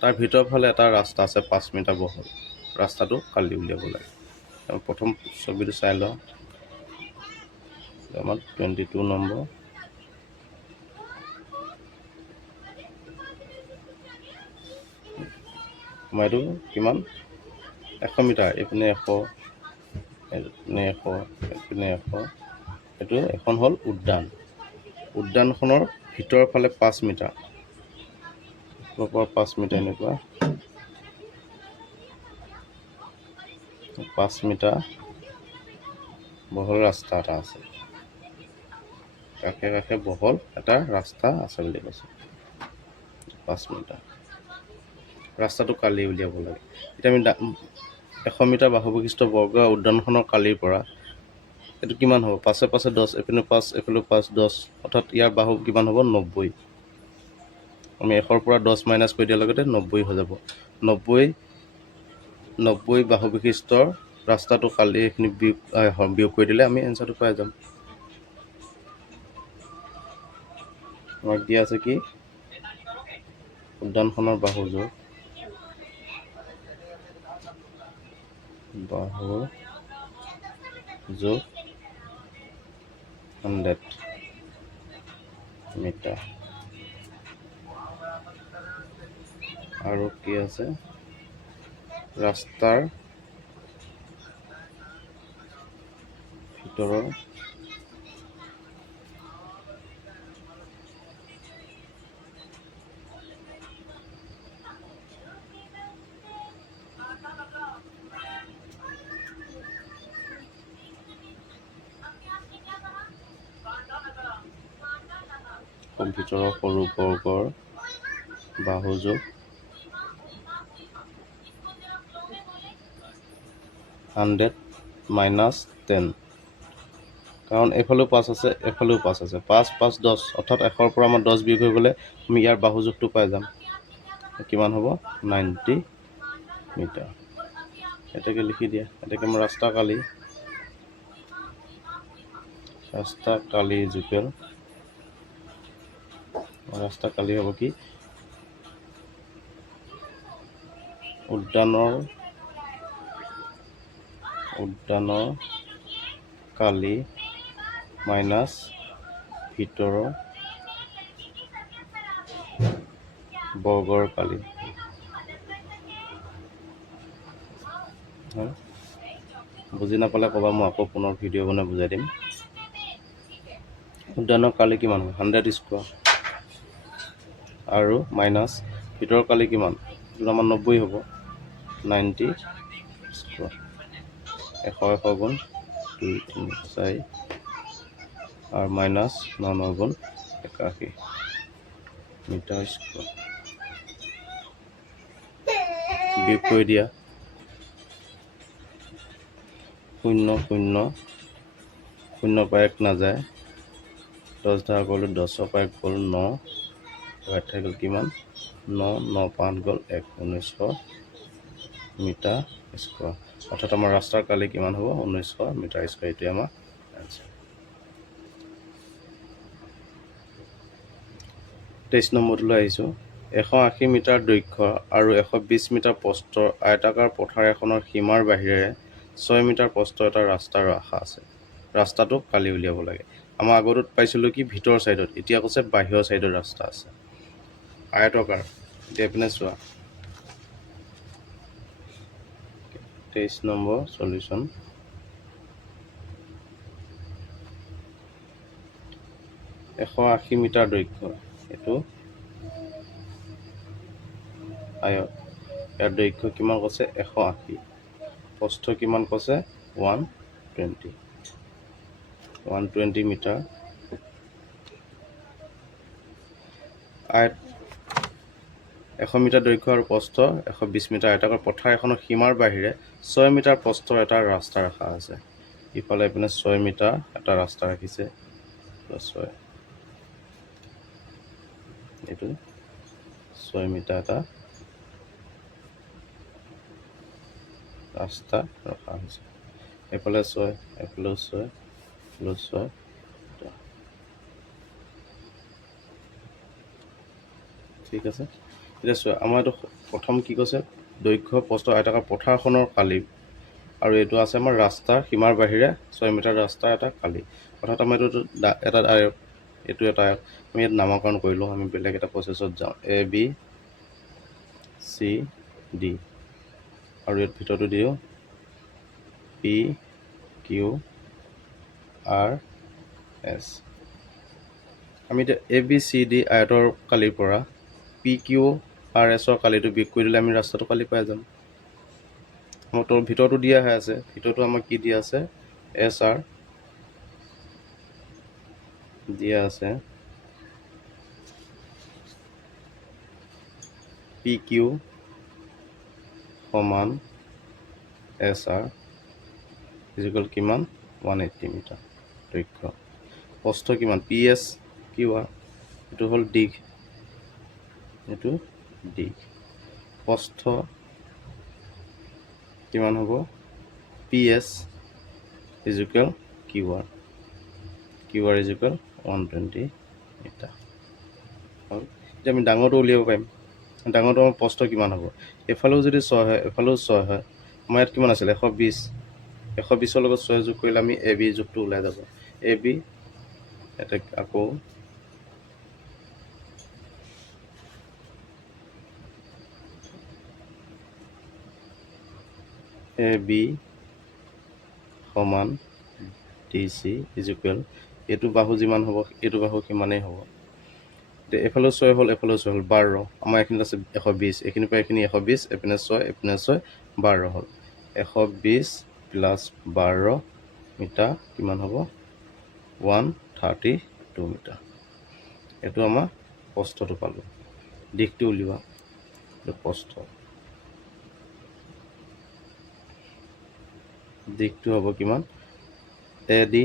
তাৰ ভিতৰৰ ফালে এটা ৰাস্তা আছে 5 মিটাৰ বহল ৰাস্তাটো কালি উলিয়াব লাগে প্ৰথম ছবিটো চাই লওঁ আমাৰ 22 নম্বৰ আমাৰ এইটো কিমান 100 মিটাৰ এইপিনে 100 এইপিনে 100 এইপিনে 100 এইটো এখন হ'ল উদ্যানখনৰ ভিতৰৰ ফালে 5 মিটাৰ 5 মিটাৰ এনেকুৱা 5 মিটাৰ বহল ৰাস্তা এটা আছে কাষে কাষে বহল এটা ৰাস্তা আছে বুলি কৈছে 5 মিটাৰ ৰাস্তাটো কালি উলিয়াব লাগে এতিয়া আমি 100 মিটাৰ বাহু বিশিষ্ট বৰ্গ উদ্যানখনৰ কালিৰ পৰা এইটো কিমান হ'ব 5 5 10 এপিনে 5 এফালে 5 10 অৰ্থাৎ ইয়াৰ বাহু কিমান হ'ব 90 আমি 100ৰ পৰা 10 মাইনাছ কৰি দিয়াৰ লগতে 90 হৈ যাব 90 বাহু বিশিষ্টৰ ৰাস্তাটো কালি এইখিনি বিয়োগ কৰি দিলে আমি এনচাৰটো পাই যাম আমাক দিয়া আছে কি উদ্যানখনৰ বাহু যোগ 100 মিটাৰ আৰু কি আছে ৰাস্তাৰ ভিতৰৰ ভিতৰৰ সৰু বৰ্গৰ বাহু যোগ 100 মাইনাছ 10, কাৰণ এইফালেও 5 আছে, এইফালেও 5 আছে, 5 5 10, অৰ্থাৎ 100ৰ পৰা আমাৰ 10 বিয়োগ হৈ গ'লে আমি ইয়াৰ বাহু জোখটো পাই যাম। কিমান হ'ব? 90 মিটাৰ। এটাকে লিখি দিয়া। এটাকে আমাৰ ৰাস্তা কালি হ'ব কি? উদ্যানৰ কালি মাইনাছ ভিতৰৰ বৰ্গৰ কালি। বুজি নাপালে ক'বা, মই আকৌ পুনৰ ভিডিঅ' বনাই বুজাই দিম। উদ্যানৰ কালি কিমান হ'ব? 100 স্কোৱাৰ আৰু মাইনাছ ভিতৰৰ কালি কিমান? এইটো আমাৰ 90 হ'ব, 90 স্কোৱাৰ। 100 গুণ 2 3 4 আৰু মাইনাছ 9 গুণ 81 মিটাৰ স্কোৱাৰ। বিয়োগ কৰি দিয়া। 0 0 0 পৰা 1 নাযায়, 10 ধাৰ কৰিলোঁ, 10ৰ পৰা 1 গ'ল 9, থাকি গ'ল কিমান? 9 9 5 গ'ল 1, 1900 মিটাৰ স্কোৱাৰ। অৰ্থাৎ আমাৰ ৰাস্তাৰ কালি কিমান হ'ব? 1900 মিটাৰ স্কোৱাৰ। এইটোৱে আমাৰ এনচাৰ। 23 নম্বৰটোলৈ আহিছোঁ। 180 মিটাৰ দৈৰ্ঘ্য আৰু 120 মিটাৰ প্ৰস্থৰ আয়তাকাৰ পথাৰ এখনৰ সীমাৰ বাহিৰেৰে 6 মিটাৰ প্ৰস্থৰ এটা ৰাস্তাৰ আশা আছে। ৰাস্তাটো কালি উলিয়াব লাগে। আমাৰ আগতত পাইছিলোঁ কি ভিতৰৰ ছাইডত, এতিয়া কৈছে বাহিৰৰ ছাইডত ৰাস্তা আছে, আয়তকাৰ। এতিয়া এইপিনে চোৱা, 23 নম্বৰ সলিউশ্যন। এশ 80 মিটাৰ দৈৰ্ঘ্য, এইটো আয়ত। ইয়াৰ দৈৰ্ঘ্য কিমান কৈছে? 180। প্ৰস্থ কিমান কৈছে? 120 মিটাৰ। আয়ত 100 মিটাৰ দৈৰ্ঘ্য আৰু প্ৰস্থ 120 মিটাৰ আয়তাকাৰ পথাৰ এখনৰ সীমাৰ বাহিৰে 6 মিটাৰ প্ৰস্থৰ এটা ৰাস্তা ৰখা আছে। ইফালে এইপিনে 6 মিটাৰ এটা ৰাস্তা ৰাখিছে, 6, এইটো 6 মিটাৰ এটা ৰাস্তা ৰখা হৈছে। এইফালে 6, এইফালেও 6, এইফালেও 6। ঠিক আছে। এতিয়া চোৱা, আমাৰ এইটো প্ৰথম কি কৈছে? দৈৰ্ঘ্য প্ৰস্থ আয়তাকাৰ পথাৰখনৰ কালি, আৰু এইটো আছে আমাৰ ৰাস্তাৰ সীমাৰ বাহিৰে 6 মিটাৰ ৰাস্তাৰ এটা কালি। অৰ্থাৎ আমাৰ এইটো এটা আয়ত, এইটো এটা আয়ত। আমি ইয়াত নামাকৰণ কৰিলোঁ, আমি বেলেগ এটা প্ৰচেছত যাওঁ। ABCD আৰু ইয়াত ভিতৰটো দিওঁ PQRS। আমি এতিয়া ABCD আয়তৰ কালিৰ পৰা PQRSৰ কালিটো বিয়োগ কৰি দিলে আমি ৰাস্তাটো কালি পাই যাম। আমাৰ তোৰ ভিতৰটো দিয়া হৈ আছে, ভিতৰটো আমাক কি দিয়া আছে? SR দিয়া আছে, PQ সমান SR ইকুৱেল কিমান? 180 মিটাৰ দৈৰ্ঘ্য। প্ৰস্থ কিমান? PSQR, এইটো হ'ল দিঘ, এইটো দিঘ। প্ৰস্থ কিমান হ'ব? PS equal QR, QR equal 120 metre. এতিয়া আমি ডাঙৰটো উলিয়াব পাৰিম। ডাঙৰটো আমাৰ প্ৰস্থ কিমান হ'ব? এফালেও যদি 6 হয়, এফালেও 6 হয়, আমাৰ ইয়াত কিমান আছিলে? 120। 120ৰ লগত 6 যোগ কৰিলে আমি AB জোখটো ওলাই যাব। AB এটা আকৌ AB সমান DC ইকুৱেল, এইটো বাহু যিমান হ'ব এইটো বাহু সিমানেই হ'ব। এতিয়া এফালেও 6 হ'ল, এফালেও 6 হ'ল, 12। আমাৰ এইখিনিত আছে 120, এইখিনিৰ পৰা এইখিনি 120, এইপিনে 6, এইপিনে 6, 12 হ'ল। 120 প্লাছ 12 মিটাৰ কিমান হ'ব? 132 মিটাৰ। এইটো আমাৰ প্ৰস্থটো পালোঁ। দিশটো উলিওৱা, এইটো প্ৰস্থ। দিশটো হ'ব কিমান A D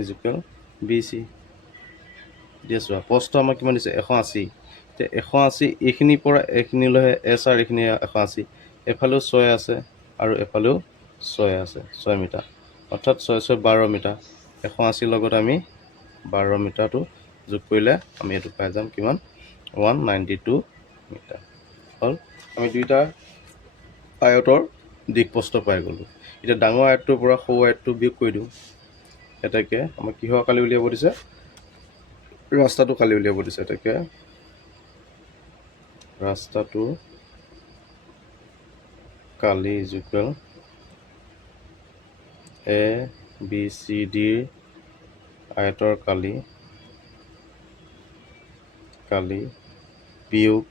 is equal B C. এতিয়া চোৱা প্ৰস্থ আমাক কিমান দিছে 180। এতিয়া 180 এইখিনিৰ পৰা এইখিনিলৈহে এছ আৰ এইখিনি 180, এফালেও 6 আছে আৰু এফালেও 6 আছে, 6 মিটাৰ, অৰ্থাৎ 6 6 12 মিটাৰ। 180 লগত আমি 12 মিটাৰটো যোগ কৰিলে আমি এইটো পাই যাম কিমান 192 মিটাৰ। হ'ল আমি দুইটা আয়তৰ দিশ প্ৰস্থ পাই গ'লোঁ। এতিয়া ডাঙৰ আয়তটোৰ পৰা সৰু আয়তটো বিয়োগ কৰি দিওঁ। এটাকে আমাক কিহৰ কালি উলিয়াব দিছে, ৰাস্তাটো কালি উলিয়াব দিছে। এটাকে ৰাস্তাটো কালি is equal A B C ডিৰ আয়তৰ কালি বিয়োগ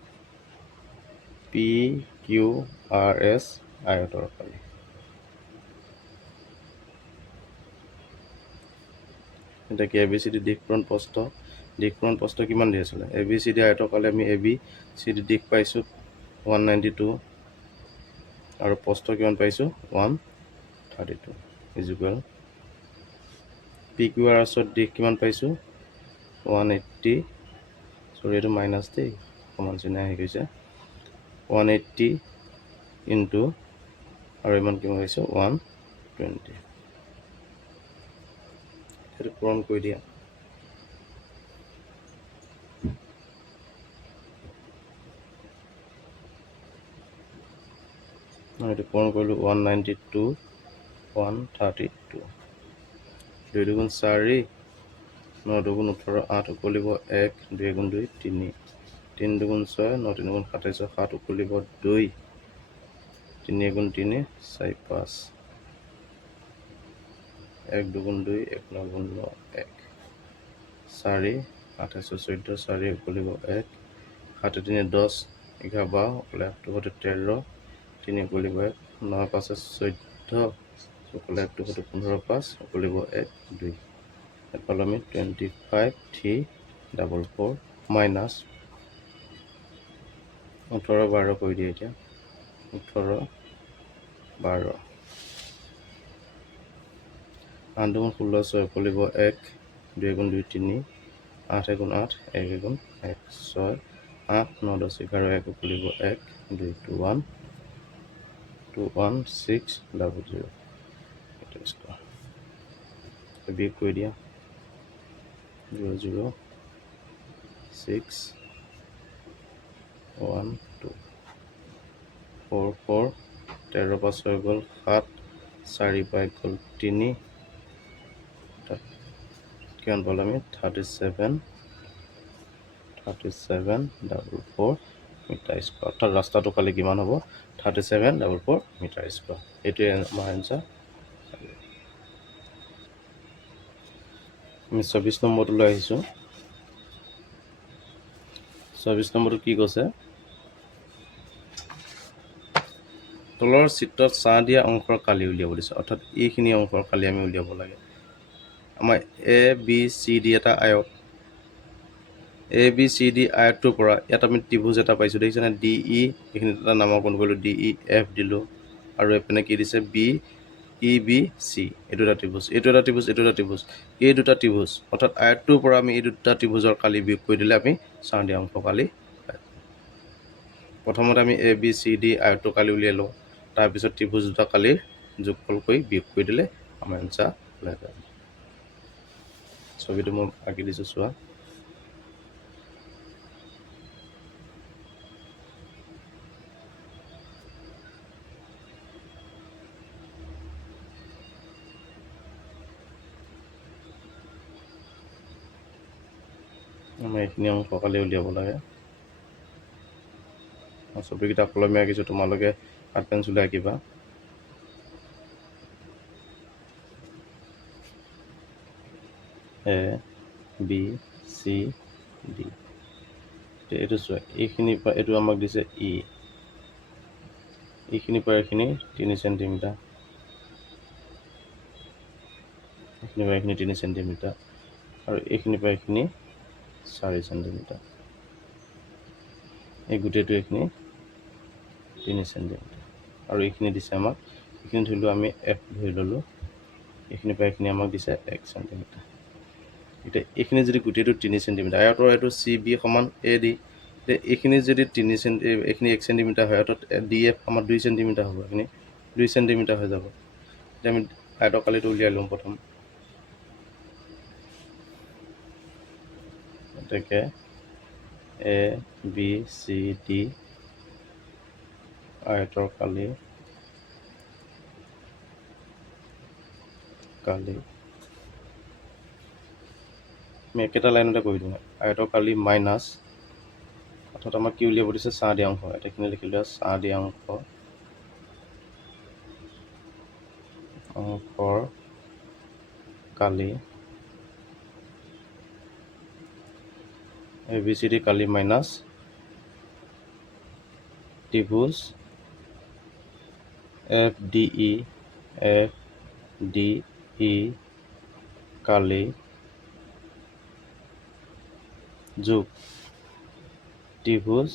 পি কিউ আৰ এছ আয়তৰ কালি। এতিয়া কি এ বি চি ডি দিশপূৰণ প্ৰস্থ কিমান দি আছিলে, এ বি চি ডি আয়তৰ কালি আমি এ বি চি ডি দিশ পাইছোঁ 192 আৰু প্ৰস্থ কিমান পাইছোঁ 132 is equal P Q R এছৰ দিশ কিমান পাইছোঁ 180, চৰি এইটো মাইনাছ দেই, সমান চিহ্ন আহি গৈছে, 180 ইনটু আৰু ইমান কিমান পাইছোঁ 120। সেইটো পূৰণ কৰি দিয়া। এইটো পূৰণ কৰিলোঁ 192 132, 2 দুগুণ 4, 9 দুগুণ 18, 8 উকলিব 1, 2 গুণ 2 3, 3 দুগুণ 6, 9 3 গুণ 27, 7 উকলিব 2, 3 গুণ 3 4 5, 1 দুগুণ 2, 1 9 গুণ 9 1, 4 28 14, 4 উকলিব 1, 7 3 10, 11 12 উকলে 8 13, 3 উকলিব 1, 9 5 14 উকলে 1 15 5 উকলিব 1 2। এফালে আমি 25 3 4 4 মাইনাছ 18 12 কৰি দিয়ে। এতিয়া 18 12, 8 দুগুণ 16 6 উকলিব 1, 2 গুণ 2 3, 8 গুণ 8 1 গুণ 1 6, 8 9 10 11 1 উকলিব 1 2 2 1 2 1 6 00 বিয়োগ কৰি দিয়া 0 0 6 1 2 4 4, 13 5 হৈ গ'ল 7, 4 5 গ'ল 3, কিমান পালোঁ আমি 37 44 মিটাৰ স্কোৱাৰ। অৰ্থাৎ ৰাস্তাটো খালি কিমান হ'ব 37 44 মিটাৰ স্কোৱাৰ। এইটোৱে আমাৰ এনচাৰ। আমি 24 নম্বৰটোলৈ আহিছোঁ। 24 নম্বৰটো কি কৈছে, তলৰ চিত্ৰত ছাঁ দিয়া অংশৰ কালি উলিয়াব দিছে। অৰ্থাৎ এইখিনি অংশৰ কালি আমি উলিয়াব লাগে। আমাৰ এ বি চি ডি এটা আয়ত, এ বি চি ডি আয়তটোৰ পৰা ইয়াত আমি ত্ৰিভুজ এটা পাইছোঁ, দেখিছেনে ডি ই, এইখিনিত এটা নামাকৰণ কৰিলোঁ ডি ই এফ দিলোঁ, আৰু এইপিনে কি দিছে বি ই বি চি, এইটো এটা ত্ৰিভুজ, এইটো এটা ত্ৰিভুজ, এইটো এটা ত্ৰিভুজ, এই দুটা ত্ৰিভুজ, অৰ্থাৎ আয়তটোৰ পৰা আমি এই দুটা ত্ৰিভুজৰ কালি বিয়োগ কৰি দিলে আমি ছাঁ দিয়া অংশ কালি। প্ৰথমতে আমি এ বি চি ডি আয়তটো কালি উলিয়াই লওঁ, তাৰপিছত ত্ৰিভুজ দুটা কালিৰ যোগফল কৰি বিয়োগ কৰি দিলে আমাৰ এনচাৰ ওলাই যাব। ছবিটো মই আঁকি দিছোঁ চোৱা। আমাৰ এইখিনি অংশ কালি উলিয়াব লাগে। ছবিকেইটা কলমে আঁকিছোঁ, তোমালোকে কাঠ পেঞ্চিলে আঁকিবা। এ বি চি ডি, এইটো চোৱা, এইখিনিৰ পৰা এইটো আমাক দিছে ই, এইখিনিৰ পৰা এইখিনি 3 চেণ্টিমিটাৰ, এইখিনিৰ পৰা এইখিনি 3 চেণ্টিমিটাৰ, আৰু এইখিনিৰ পৰা এইখিনি 4 চেণ্টিমিটাৰ, এই গোটেইটো এইখিনি 3 চেণ্টিমিটাৰ, আৰু এইখিনি দিছে আমাক, এইখিনি ধৰিলোঁ আমি F ধৰি ল'লোঁ, এইখিনিৰ পৰা এইখিনি আমাক দিছে 1 চেণ্টিমিটাৰ। এতিয়া এইখিনি যদি গোটেইটো 3 চেণ্টিমিটাৰ, আয়তৰ এইটো CB সমান AD, এতিয়া এইখিনি যদি এইখিনি 1 চেণ্টিমিটাৰ হয়, অৰ্থাৎ DF আমাৰ 2 চেণ্টিমিটাৰ হ'ব, এইখিনি 2 চেণ্টিমিটাৰ হৈ যাব। এতিয়া আমি আয়তকালিটো উলিয়াই লওঁ প্ৰথম। গতিকে ABCD আয়তৰ কালি আমি একেটা লাইনতে কৰি দিওঁ। আয়তৰ কালি মাইনাছ, অৰ্থাৎ আমাক কি উলিয়াব দিছে, চাহ দিয়া অংশ। এটাখিনি লিখিলোঁ, চাহ দিয়া অংশৰ কালি ABCD কালি মাইনাছ ত্ৰিভুজ FDE কালি যোগ ত্ৰিভুজ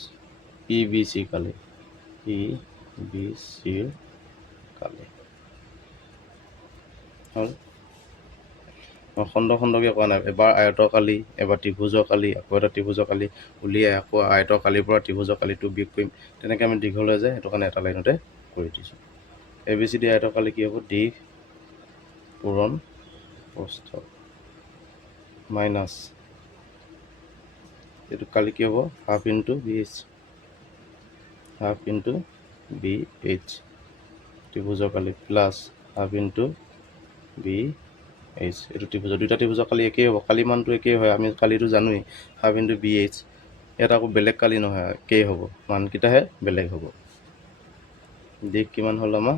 PBC কালি, PBCৰ কালি হ'ল। খণ্ড খণ্ডকৈ কোৱা নাই, এবাৰ আয়তৰ কালি, এবাৰ ত্ৰিভুজৰ কালি, আকৌ এটা ত্ৰিভুজৰ কালি উলিয়াই আকৌ আয়তৰ কালিৰ পৰা ত্ৰিভুজৰ কালিটো বিয়োগ কৰিম। তেনেকৈ আমি দীঘল হৈ যায়, সেইটো কাৰণে এটা লাইনতে কৰি দিছোঁ। ABCD আয়তৰ কালি কি হ'ব, দিশ পূৰণ প্ৰস্থ মাইনাছ এইটো কালি কি হ'ব, হাফ ইনটু BH, ত্ৰিভুজৰ কালি প্লাছ হাফ ইনটু BH, এইটো ত্ৰিভুজৰ, দুইটা ত্ৰিভুজৰ কালি একেই হ'ব, কালি মানটো একেই হয়, আমি কালিটো জানোৱেই, হাফ ইনটু BH। ইয়াত আকৌ বেলেগ কালি নহয়, একেই হ'ব, মানকেইটাহে বেলেগ হ'ব। দিশ কিমান হ'ল আমাৰ,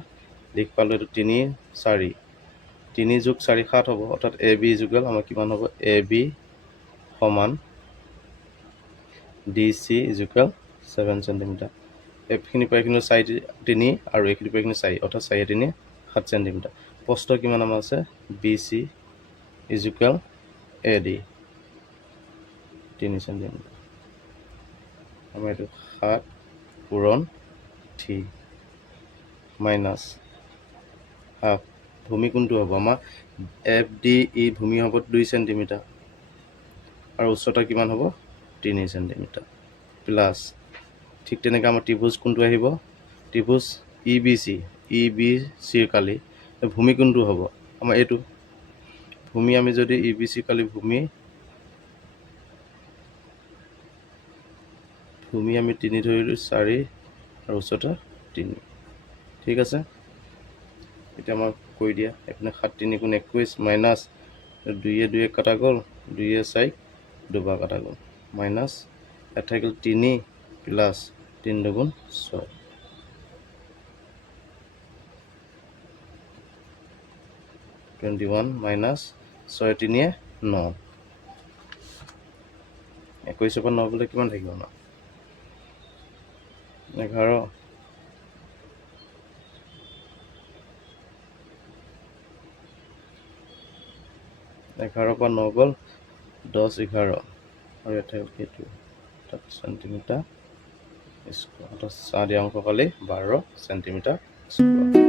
দিশ পালোঁ এইটো 3, 4, 3 যোগ 4 7 হ'ব, অৰ্থাৎ AB যোগেল আমাৰ কিমান হ'ব, AB সমান DC ইজুকেল 7 চেণ্টিমিটাৰ। এইখিনিৰ পৰা এইখিনি 4 3 আৰু এইখিনিৰ পৰা এইখিনি 4, অৰ্থাৎ 4 3 7 চেণ্টিমিটাৰ। প্ৰস্থ কিমান আমাৰ আছে, BC ইজুকেল AD 3 চেণ্টিমিটাৰ। আমাৰ এইটো 7 পূৰণ 3 মাইনাছ হাফ, ভূমি কোনটো হ'ব আমাৰ, FDE ভূমি হ'ব 2 চেণ্টিমিটাৰ আৰু উচ্চতা কিমান হ'ব, 3 চেণ্টিমিটাৰ প্লাছ, ঠিক তেনেকৈ আমাৰ ত্ৰিভুজ কোনটো আহিব, ত্ৰিভুজ EBCৰ কালি ভূমি কোনটো হ'ব, আমাৰ এইটো ভূমি, আমি যদি EBC কালি ভূমি আমি 3 ধৰিলোঁ, 4 আৰু উচ্চতা 3, ঠিক আছে। এতিয়া আমাক কৰি দিয়া, এইপিনে 7 3 গুণ 21 মাইনাছ 2 2 কটা গ'ল, 2 4 দুবাৰ কটা গ'ল, মাইনাছ ইয়াত থাকিল 3 প্লাছ 3 2 6, 21 মাইনাছ 6 3 9, 21 পৰা 9 গ'লে কিমান থাকিব আমাৰ, 11, 11 পৰা 9 গ'ল 10 11 আৰু ইয়াত থাকিল সেইটো 7 চেণ্টিমিটাৰ স্কোৱাৰ, অৰ্থাৎ চাহ দিয়া অংশ কালি 12 চেণ্টিমিটাৰ স্কোৱাৰ।